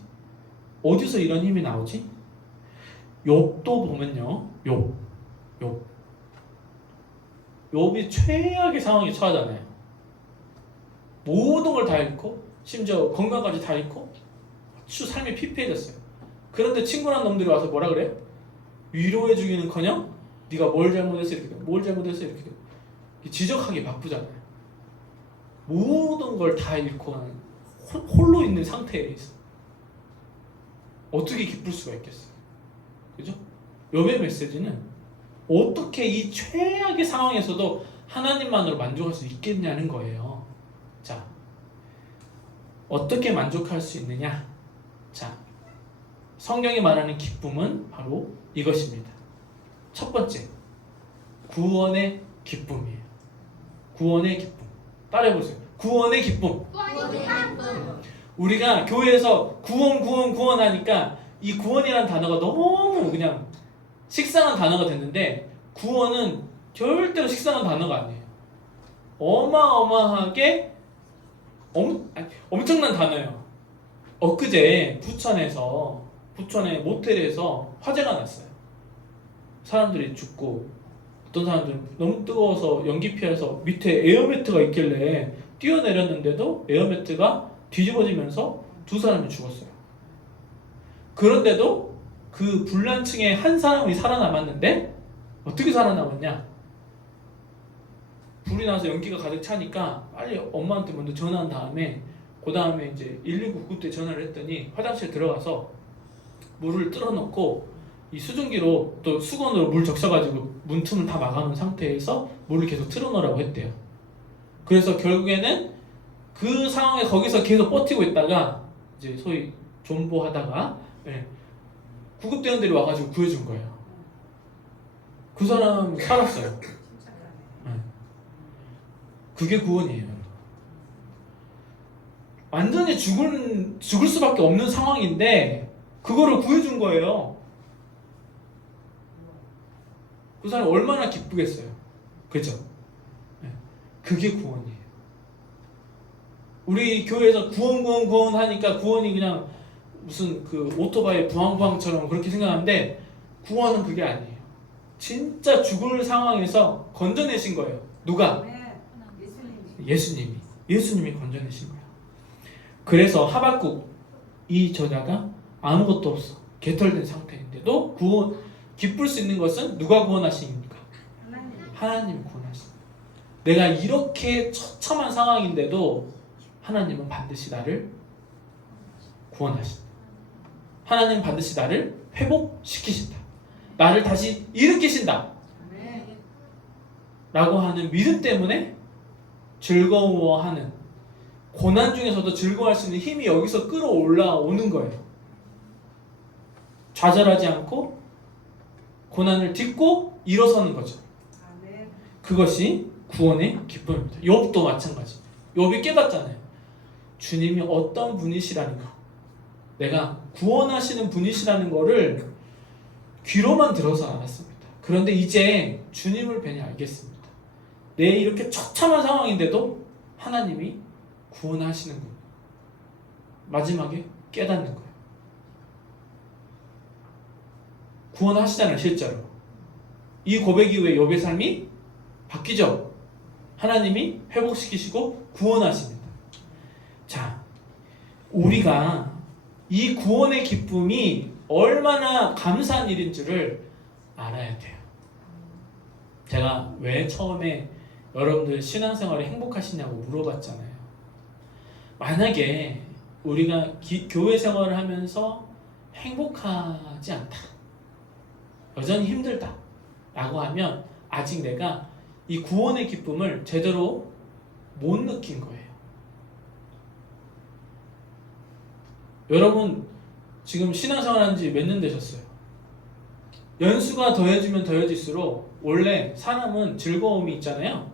어디서 이런 힘이 나오지? 욥도 보면요, 욥이 최악의 상황에 처하잖아요. 모든 걸 다 잃고 심지어 건강까지 다 잃고 아주 삶이 피폐해졌어요. 그런데 친구란 놈들이 와서 뭐라 그래요? 위로해주기는커녕 네가 뭘 잘못했어 이렇게 돼. 뭘 잘못했어 이렇게 돼. 지적하기 바쁘잖아요. 모든 걸 다 잃고 홀로 있는 상태에 있어. 어떻게 기쁠 수가 있겠어요? 그죠? 욥의 메시지는 어떻게 이 최악의 상황에서도 하나님만으로 만족할 수 있겠냐는 거예요. 자, 어떻게 만족할 수 있느냐? 자, 성경이 말하는 기쁨은 바로 이것입니다. 첫 번째, 구원의 기쁨이에요. 구원의 기쁨. 따라해보세요. 구원의 기쁨. 우리가 교회에서 구원 하니까 이 구원이라는 단어가 너무 그냥 식상한 단어가 됐는데, 구원은 절대로 식상한 단어가 아니에요. 어마어마하게 엄청난 단어예요. 엊그제 부천의 모텔에서 화재가 났어요. 사람들이 죽고 어떤 사람들은 너무 뜨거워서 연기 피해서 밑에 에어매트가 있길래 뛰어내렸는데도 에어매트가 뒤집어지면서 두 사람이 죽었어요. 그런데도 그 불난층에 한 사람이 살아남았는데 어떻게 살아남았냐? 불이 나서 연기가 가득 차니까 빨리 엄마한테 먼저 전화한 다음에 그 다음에 이제 119 구급대 전화를 했더니 화장실 들어가서 물을 틀어놓고 이 수증기로 또 수건으로 물 적셔가지고 문틈을 다 막아놓은 상태에서 물을 계속 틀어놓으라고 했대요. 그래서 결국에는 그 상황에 거기서 계속 버티고 있다가 이제 소위 존버하다가 구급대원들이 와가지고 구해준 거예요. 그 사람 살았어요. 그게 구원이에요. 완전히 죽을 수밖에 없는 상황인데 그거를 구해준 거예요. 그 사람 얼마나 기쁘겠어요. 그죠? 그게 구원이에요. 우리 교회에서 구원 하니까 구원이 그냥 무슨 그 오토바이 부항부항처럼 그렇게 생각하는데 구원은 그게 아니에요. 진짜 죽을 상황에서 건져내신 거예요. 누가? 예수님이 건져내신 거예요. 그래서 하박국 이 저자가 아무것도 없어. 개털된 상태인데도 기쁠 수 있는 것은 누가 구원하십니까? 하나님 구원하십니다. 내가 이렇게 처참한 상황인데도 하나님은 반드시 나를 구원하신다. 하나님은 반드시 나를 회복시키신다. 나를 다시 일으키신다. 라고 하는 믿음 때문에 즐거워하는, 고난 중에서도 즐거워할 수 있는 힘이 여기서 끌어올라오는 거예요. 좌절하지 않고 고난을 딛고 일어서는 거죠. 그것이 구원의 기쁨입니다. 욥도 마찬가지. 욥이 깨닫잖아요. 주님이 어떤 분이시라는 거, 내가 구원하시는 분이시라는 거를 귀로만 들어서 알았습니다. 그런데 이제 주님을 뵈니 알겠습니다. 내 이렇게 처참한 상황인데도 하나님이 구원하시는군. 마지막에 깨닫는 거예요. 구원하시잖아요, 실제로. 이 고백 이후에 욥의 삶이 바뀌죠. 하나님이 회복시키시고 구원하십니다. 자, 우리가 이 구원의 기쁨이 얼마나 감사한 일인 줄을 알아야 돼요. 제가 왜 처음에 여러분들 신앙생활이 행복하시냐고 물어봤잖아요. 만약에 우리가 교회 생활을 하면서 행복하지 않다, 여전히 힘들다 라고 하면 아직 내가 이 구원의 기쁨을 제대로 못 느낀 거예요. 여러분 지금 신앙생활 한 지 몇 년 되셨어요? 연수가 더해지면 더해질수록 원래 사람은 즐거움이 있잖아요.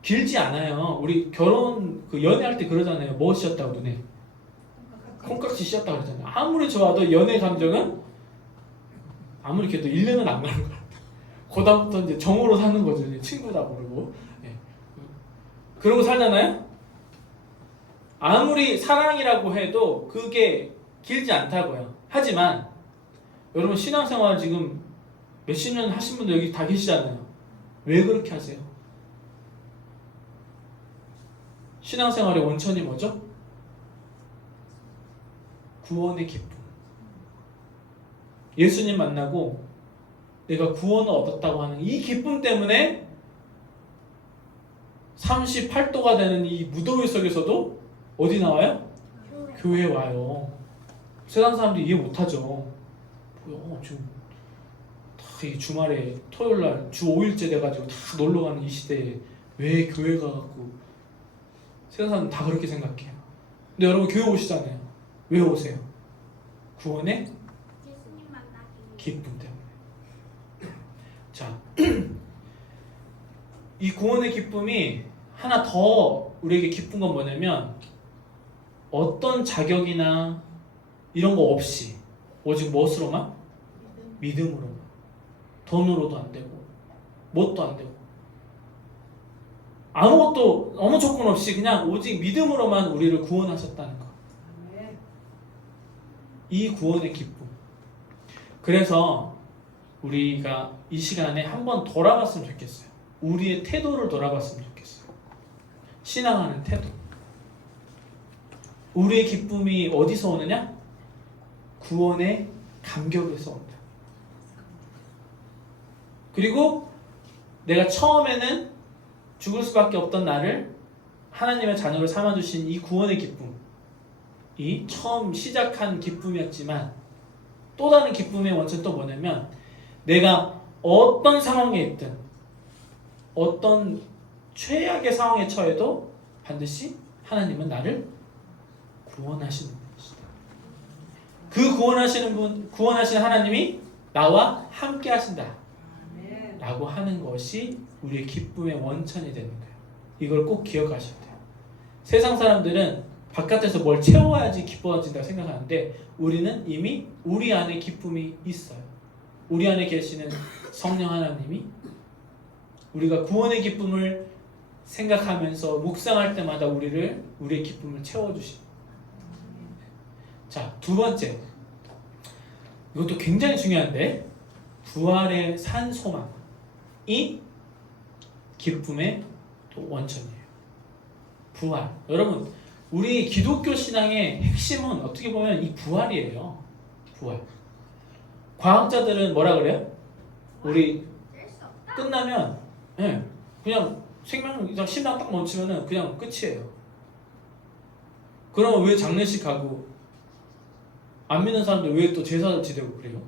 길지 않아요. 우리 결혼 연애할 때 그러잖아요. 뭐 씌었다고 눈에? 콩깍지 씌었다고 그러잖아요. 아무리 좋아도 연애 감정은 아무리 그래도 1년은 안 가는 것 같아요. 그다음부터 이제 정으로 사는 거죠. 이제 친구다 부르고. 예. 그러고 살잖아요. 아무리 사랑이라고 해도 그게 길지 않다고요. 하지만 여러분 신앙생활 지금 몇십 년 하신 분들 여기 다 계시잖아요. 왜 그렇게 하세요? 신앙생활의 원천이 뭐죠? 구원의 기쁨. 예수님 만나고 내가 구원을 얻었다고 하는 이 기쁨 때문에 38도가 되는 이 무더위 속에서도 어디 나와요? 교회에 와요. 세상 사람들이 이해 못하죠. 지금 다 이 주말에 토요일날 주 5일째 돼가지고 다 놀러가는 이 시대에 왜 교회 가갖고, 세상 사람은 다 그렇게 생각해요. 근데 여러분 교회 오시잖아요. 왜 오세요? 구원의 기쁨 때문에. 자, 이 구원의 기쁨이 하나 더 우리에게 기쁜 건 뭐냐면, 어떤 자격이나 이런 거 없이 오직 무엇으로만? 믿음으로만. 돈으로도 안 되고 뭣도 안 되고 아무것도, 아무 조건 없이 그냥 오직 믿음으로만 우리를 구원하셨다는 거. 이 구원의 기쁨. 그래서 우리가 이 시간에 한번 돌아봤으면 좋겠어요. 우리의 태도를 돌아봤으면 좋겠어요. 신앙하는 태도. 우리의 기쁨이 어디서 오느냐? 구원의 감격에서 온다. 그리고 내가 처음에는 죽을 수밖에 없던 나를 하나님의 자녀로 삼아주신 이 구원의 기쁨, 이 처음 시작한 기쁨이었지만 또 다른 기쁨의 원천은 또 뭐냐면, 내가 어떤 상황에 있든 어떤 최악의 상황에 처해도 반드시 하나님은 나를 구원하시는 분이시다. 그 구원하시는 하나님이 나와 함께 하신다 라고 하는 것이 우리의 기쁨의 원천이 되는 거예요. 이걸 꼭 기억하셔야 돼요. 세상 사람들은 바깥에서 뭘 채워야지 기뻐진다고 생각하는데, 우리는 이미 우리 안에 기쁨이 있어요. 우리 안에 계시는 성령 하나님이 우리가 구원의 기쁨을 생각하면서 묵상할 때마다 우리의 기쁨을 채워주십니다. 자, 두 번째, 이것도 굉장히 중요한데, 부활의 산 소망이 기쁨의 또 원천이에요. 부활. 여러분, 우리 기독교 신앙의 핵심은 어떻게 보면 이 부활이에요. 부활. 과학자들은 뭐라 그래요? 우리 끝나면 그냥 심장 딱 멈추면은 그냥 끝이에요. 그러면 왜 장례식 하고 안 믿는 사람들 왜 또 제사 지내고 그래요?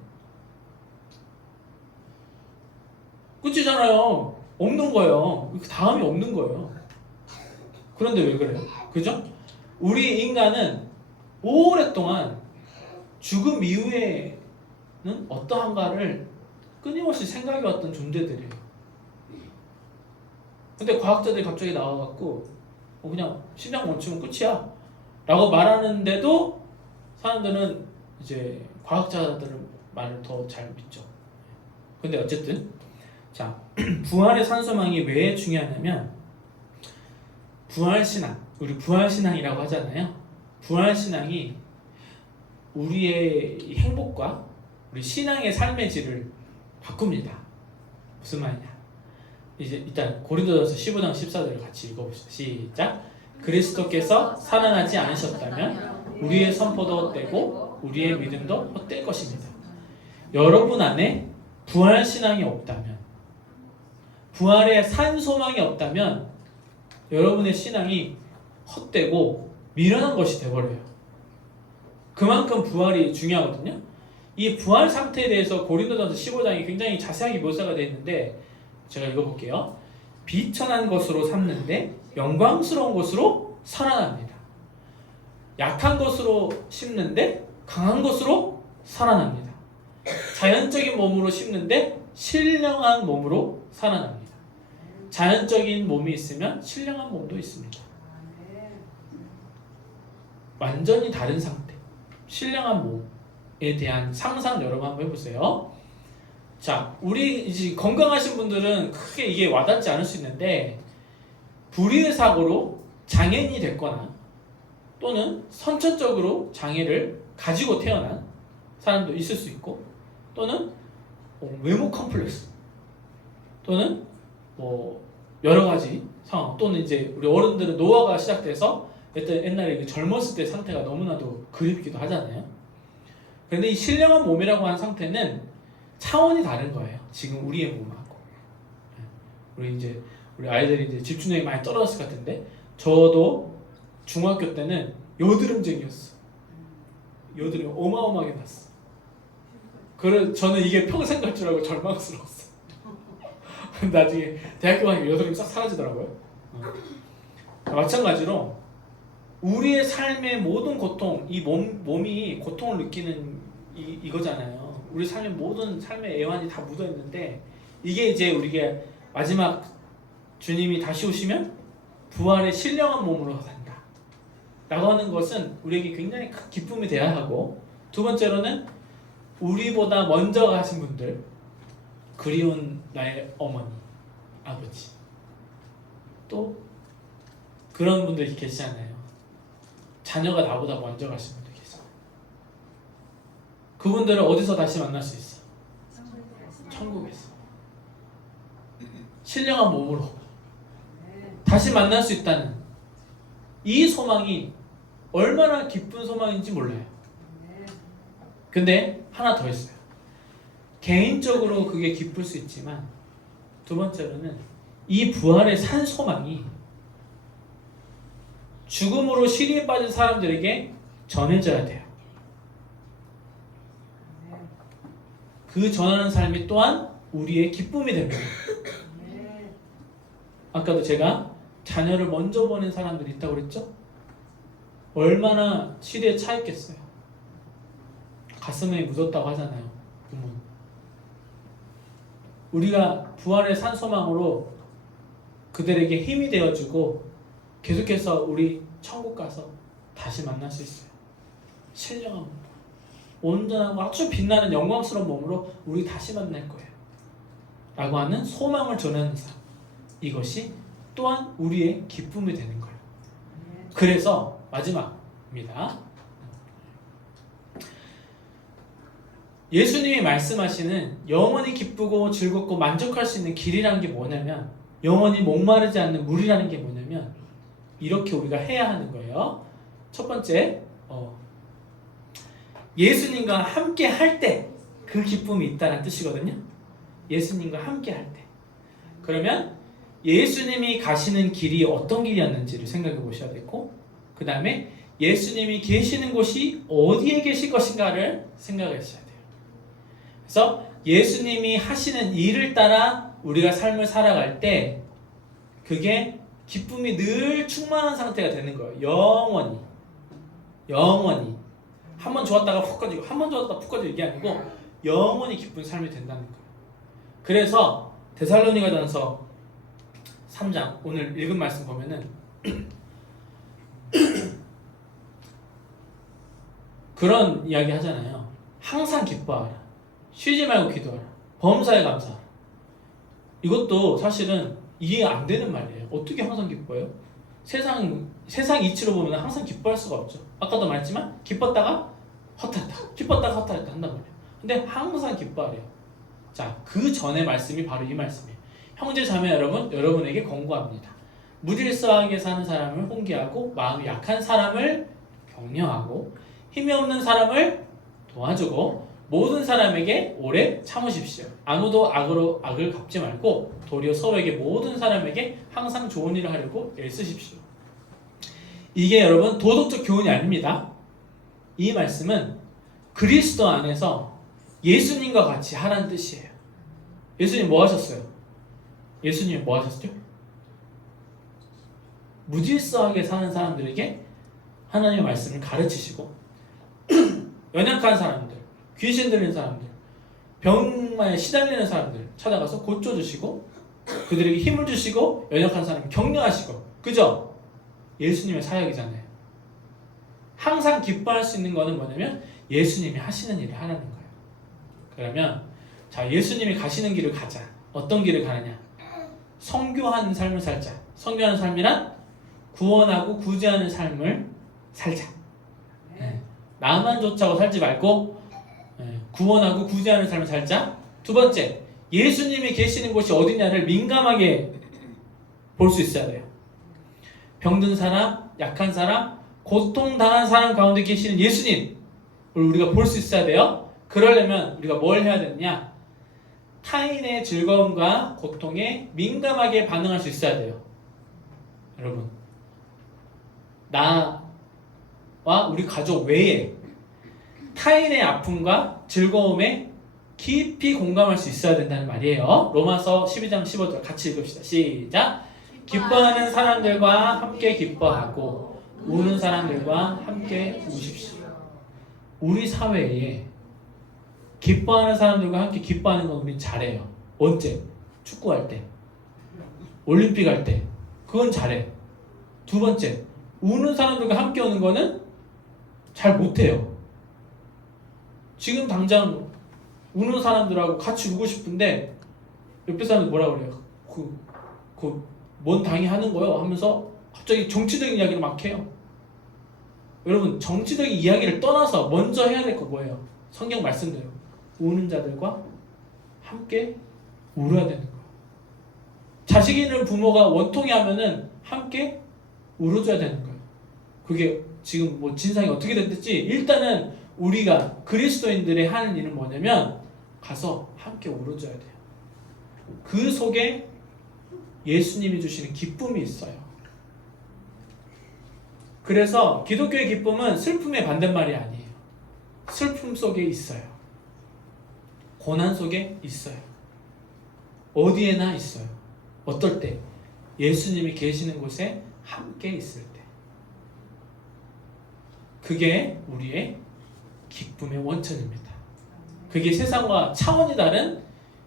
끝이잖아요. 없는 거예요. 그 다음이 없는 거예요. 그런데 왜 그래요? 그죠? 우리 인간은 오랫동안 죽음 이후에는 어떠한가를 끊임없이 생각해왔던 존재들이에요. 근데 과학자들이 갑자기 나와갖고 그냥 심장 멈추면 끝이야 라고 말하는데도 사람들은 이제 과학자들의 말을 더 잘 믿죠. 근데 어쨌든 자, 부활의 산소망이 왜 중요하냐면 부활신앙, 우리 부활신앙이라고 하잖아요. 부활신앙이 우리의 이 행복과 우리 신앙의 삶의 질을 바꿉니다. 무슨 말이냐? 이제 일단 고린도전서 15장 14절을 같이 읽어봅시다. 시작. 그리스도께서 살아나지 않으셨다면 우리의 선포도 헛되고 우리의 믿음도 헛될 것입니다. 여러분 안에 부활 신앙이 없다면, 부활의 산 소망이 없다면 여러분의 신앙이 헛되고 미련한 것이 되어버려요. 그만큼 부활이 중요하거든요. 이 부활 상태에 대해서 고린도전서 15장이 굉장히 자세하게 묘사가 되어 있는데 제가 읽어볼게요. 비천한 것으로 삼는데 영광스러운 것으로 살아납니다. 약한 것으로 심는데 강한 것으로 살아납니다. 자연적인 몸으로 심는데 신령한 몸으로 살아납니다. 자연적인 몸이 있으면 신령한 몸도 있습니다. 완전히 다른 상태, 신령한 몸에 대한 상상 여러분 한번 해보세요. 자, 우리 이제 건강하신 분들은 크게 이게 와닿지 않을 수 있는데 불의의 사고로 장애인이 됐거나 또는 선천적으로 장애를 가지고 태어난 사람도 있을 수 있고 또는 외모 컴플렉스 또는 여러 가지 상황 또는 이제 우리 어른들은 노화가 시작돼서 옛날에 젊었을 때 상태가 너무나도 그립기도 하잖아요. 그런데 이 신령한 몸이라고 하는 상태는 차원이 다른 거예요. 지금 우리의 몸하고. 우리 아이들이 이제 집중력이 많이 떨어졌을 것 같은데 저도 중학교 때는 여드름쟁이였어. 여드름이 어마어마하게 났어. 그래 저는 이게 평생 갈 줄 알고 절망스러웠어. 나중에 대학교 가니까 여드름이 싹 사라지더라고요. 마찬가지로 우리의 삶의 모든 고통, 이 몸이 고통을 느끼는 이거잖아요. 우리 삶의 모든 삶의 애환이 다 묻어 있는데 이게 이제 우리가 마지막 주님이 다시 오시면 부활의 신령한 몸으로 산다 라고 하는 것은 우리에게 굉장히 큰 기쁨이 되어야 하고, 두 번째로는 우리보다 먼저 가신 분들, 그리운 나의 어머니, 아버지, 또 그런 분들이 계시잖아요. 자녀가 나보다 먼저 가신 분들 계시잖아요. 그분들을 어디서 다시 만날 수 있어? 천국에서 신령한 몸으로 다시 만날 수 있다는 이 소망이 얼마나 기쁜 소망인지 몰라요. 근데 하나 더 있어요. 개인적으로 그게 기쁠 수 있지만 두 번째로는 이 부활의 산 소망이 죽음으로 시리에 빠진 사람들에게 전해져야 돼요. 그 전하는 삶이 또한 우리의 기쁨이 됩니다. 아까도 제가 자녀를 먼저 보낸 사람들이 있다고 그랬죠? 얼마나 시대에 차 있겠어요. 가슴에 묻었다고 하잖아요. 부모는. 우리가 부활의 산 소망으로 그들에게 힘이 되어주고 계속해서 우리 천국 가서 다시 만날 수 있어요. 신령한 몸, 온전하고 아주 빛나는 영광스러운 몸으로 우리 다시 만날 거예요 라고 하는 소망을 전하는 삶, 이것이 또한 우리의 기쁨이 되는 거예요. 그래서 마지막입니다. 예수님이 말씀하시는 영원히 기쁘고 즐겁고 만족할 수 있는 길이라는 게 뭐냐면, 영원히 목마르지 않는 물이라는 게 뭐냐면 이렇게 우리가 해야 하는 거예요. 첫 번째, 예수님과 함께 할 때 그 기쁨이 있다는 뜻이거든요. 예수님과 함께 할 때. 그러면 예수님이 가시는 길이 어떤 길이었는지를 생각해 보셔야 되고, 그 다음에 예수님이 계시는 곳이 어디에 계실 것인가를 생각하셔야 돼요. 그래서 예수님이 하시는 일을 따라 우리가 삶을 살아갈 때 그게 기쁨이 늘 충만한 상태가 되는 거예요. 영원히. 한 번 좋았다가 푹 꺼지고 한 번 좋았다가 푹 꺼지고 이게 아니고 영원히 기쁜 삶이 된다는 거예요. 그래서 데살로니가전서 3장 오늘 읽은 말씀 보면은 그런 이야기 하잖아요. 항상 기뻐하라. 쉬지 말고 기도하라. 범사에 감사하라. 이것도 사실은 이해 안 되는 말이에요. 어떻게 항상 기뻐해요? 세상 이치로 보면 항상 기뻐할 수가 없죠. 아까도 말했지만 기뻤다가 허탈했다. 기뻤다가 허탈했다 한단 말이에요. 근데 항상 기뻐하래요. 자, 그 전의 말씀이 바로 이 말씀이에요. 형제 자매 여러분, 여러분에게 권고합니다. 무질서하게 사는 사람을 홍계하고 마음이 약한 사람을 격려하고 힘이 없는 사람을 도와주고 모든 사람에게 오래 참으십시오. 아무도 악으로 악을 갚지 말고 도리어 서로에게 모든 사람에게 항상 좋은 일을 하려고 애쓰십시오. 이게 여러분 도덕적 교훈이 아닙니다. 이 말씀은 그리스도 안에서 예수님과 같이 하라는 뜻이에요. 예수님 뭐 하셨어요? 예수님 뭐 하셨죠? 무질서하게 사는 사람들에게 하나님의 말씀을 가르치시고 연약한 사람들, 귀신 들린 사람들, 병마에 시달리는 사람들 찾아가서 고쳐주시고 그들에게 힘을 주시고 연약한 사람을 격려하시고 그죠? 예수님의 사역이잖아요. 항상 기뻐할 수 있는 거는 뭐냐면 예수님이 하시는 일을 하라는 거예요. 그러면 자 예수님이 가시는 길을 가자. 어떤 길을 가느냐? 선교하는 삶을 살자. 선교하는 삶이란 구원하고 구제하는 삶을 살자. 나만 좋자고 살지 말고 구원하고 구제하는 삶을 살자. 두 번째, 예수님이 계시는 곳이 어디냐를 민감하게 볼 수 있어야 돼요. 병든 사람, 약한 사람, 고통당한 사람 가운데 계시는 예수님을 우리가 볼 수 있어야 돼요. 그러려면 우리가 뭘 해야 되느냐? 타인의 즐거움과 고통에 민감하게 반응할 수 있어야 돼요. 여러분, 나와 우리 가족 외에 타인의 아픔과 즐거움에 깊이 공감할 수 있어야 된다는 말이에요. 로마서 12장 15절 같이 읽읍시다. 시작. 기뻐하는 사람들과 함께 기뻐하고 우는 사람들과 함께 우십시오. 우리 사회에 기뻐하는 사람들과 함께 기뻐하는 건 우린 잘해요. 언제? 축구할 때, 올림픽 할 때, 그건 잘해. 두 번째, 우는 사람들과 함께 오는 거는 잘 못해요. 지금 당장 우는 사람들하고 같이 우고 싶은데 옆에 사람들 뭐라 그래요? 뭔 당이 하는 거요? 하면서 갑자기 정치적인 이야기를 막 해요. 여러분, 정치적인 이야기를 떠나서 먼저 해야 될 거 뭐예요? 성경 말씀대로 우는 자들과 함께 울어야 되는 거예요. 자식 있는 부모가 원통이 하면은 함께 울어줘야 되는 거예요. 그게 지금 뭐 진상이 어떻게 됐든지 일단은 우리가 그리스도인들의 하는 일은 뭐냐면 가서 함께 울어줘야 돼요. 그 속에 예수님이 주시는 기쁨이 있어요. 그래서 기독교의 기쁨은 슬픔의 반대말이 아니에요. 슬픔 속에 있어요. 고난 속에 있어요. 어디에나 있어요. 어떨 때? 예수님이 계시는 곳에 함께 있을 때. 그게 우리의 기쁨의 원천입니다. 그게 세상과 차원이 다른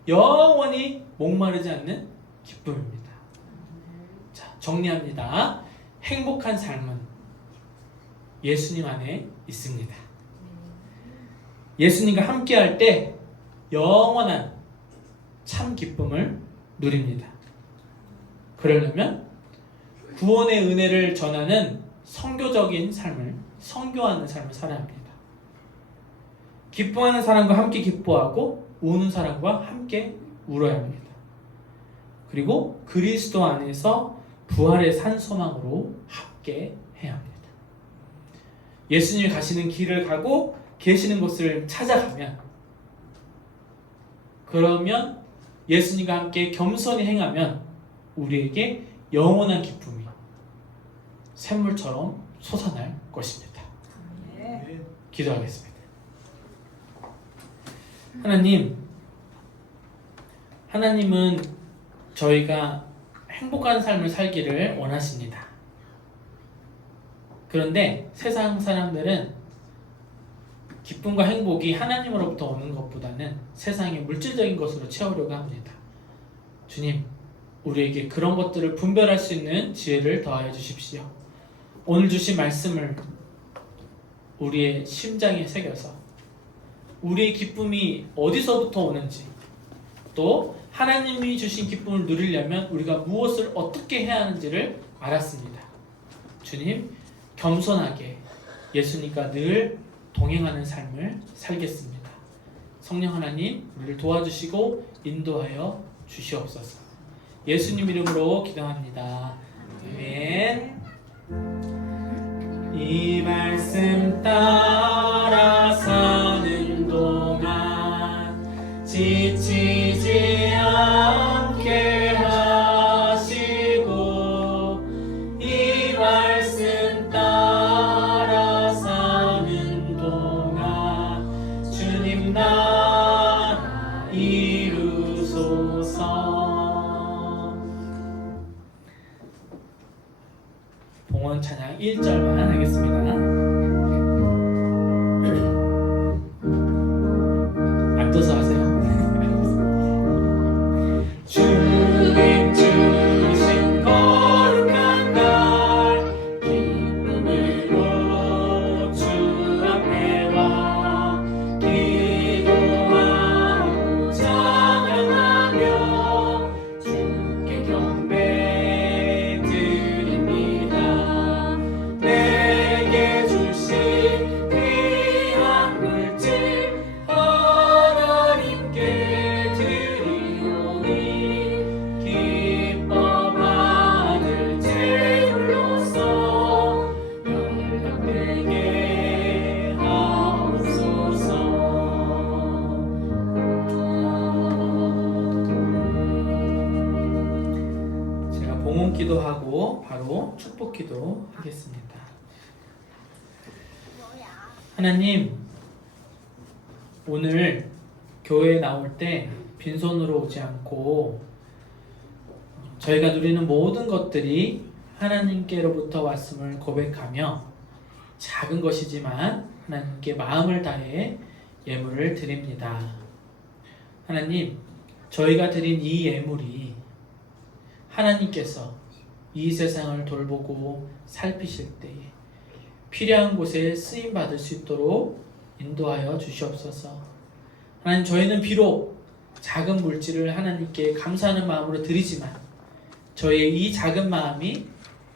영원히 목마르지 않는 기쁨입니다. 자, 정리합니다. 행복한 삶은 예수님 안에 있습니다. 예수님과 함께 할 때 영원한 참 기쁨을 누립니다. 그러려면 구원의 은혜를 전하는 선교적인 삶을, 선교하는 삶을 살아야 합니다. 기뻐하는 사람과 함께 기뻐하고 우는 사람과 함께 울어야 합니다. 그리고 그리스도 안에서 부활의 산 소망으로 함께 해야 합니다. 예수님이 가시는 길을 가고 계시는 곳을 찾아가면, 그러면 예수님과 함께 겸손히 행하면 우리에게 영원한 기쁨이 샘물처럼 솟아날 것입니다. 네. 기도하겠습니다. 하나님은 저희가 행복한 삶을 살기를 원하십니다. 그런데 세상 사람들은 기쁨과 행복이 하나님으로부터 오는 것보다는 세상의 물질적인 것으로 채우려고 합니다. 주님, 우리에게 그런 것들을 분별할 수 있는 지혜를 더하여 주십시오. 오늘 주신 말씀을 우리의 심장에 새겨서 우리의 기쁨이 어디서부터 오는지, 또 하나님이 주신 기쁨을 누리려면 우리가 무엇을 어떻게 해야 하는지를 알았습니다. 주님, 겸손하게 예수님과 늘 동행하는 삶을 살겠습니다. 성령 하나님, 우리를 도와주시고 인도하여 주시옵소서. 예수님 이름으로 기도합니다. 아멘. 이 말씀 따라 사는 동안 지치지 않게 하시고, 이 말씀 따라 사는 동안 주님 나라 이루소서. 봉헌 찬양 1절만 하겠습니다. 앉아서 하세요. 주님 주신 거룩한 날, 기쁨으로 주 앞에 와 기도하고 찬양하며 주께 경배 드립니다. 내게 주신 귀한 물질 하나님께 드리오니, 기뻐 받을 제물로서 연락되게 하옵소서. 제가 봉헌 기도하고 바로 축복 기도 하겠습니다. 하나님, 오늘 교회에 나올 때 빈손으로 오지 않고 저희가 누리는 모든 것들이 하나님께로부터 왔음을 고백하며 작은 것이지만 하나님께 마음을 다해 예물을 드립니다. 하나님, 저희가 드린 이 예물이 하나님께서 이 세상을 돌보고 살피실 때에 필요한 곳에 쓰임 받을 수 있도록 인도하여 주시옵소서. 하나님, 저희는 비록 작은 물질을 하나님께 감사하는 마음으로 드리지만 저희의 이 작은 마음이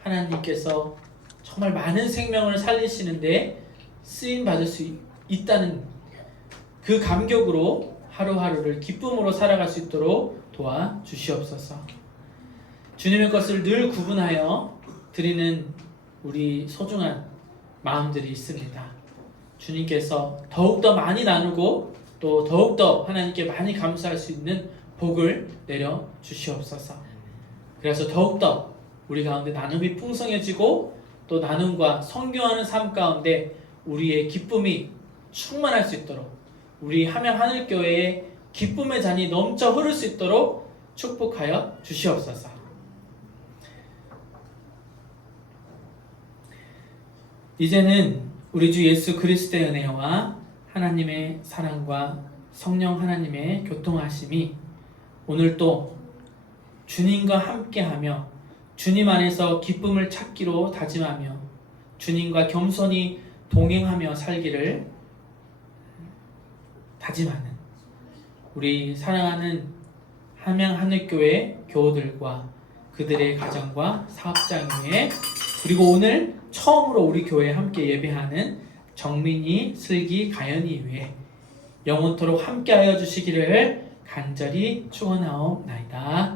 하나님께서 정말 많은 생명을 살리시는데 쓰임 받을 수 있다는 그 감격으로 하루하루를 기쁨으로 살아갈 수 있도록 도와주시옵소서. 주님의 것을 늘 구분하여 드리는 우리 소중한 마음들이 있습니다. 주님께서 더욱더 많이 나누고 또 더욱더 하나님께 많이 감사할 수 있는 복을 내려 주시옵소서. 그래서 더욱더 우리 가운데 나눔이 풍성해지고 또 나눔과 성교하는 삶 가운데 우리의 기쁨이 충만할 수 있도록, 우리 함양하늘교회의 기쁨의 잔이 넘쳐 흐를 수 있도록 축복하여 주시옵소서. 이제는 우리 주 예수 그리스도의 은혜와 하나님의 사랑과 성령 하나님의 교통하심이 오늘 또 주님과 함께하며 주님 안에서 기쁨을 찾기로 다짐하며 주님과 겸손히 동행하며 살기를 다짐하는 우리 사랑하는 함양하늘교회 교우들과 그들의 가정과 사업장 위에, 그리고 오늘 처음으로 우리 교회에 함께 예배하는 정민이, 슬기, 가연이 위해 영원토록 함께하여 주시기를 간절히 축원하옵나이다.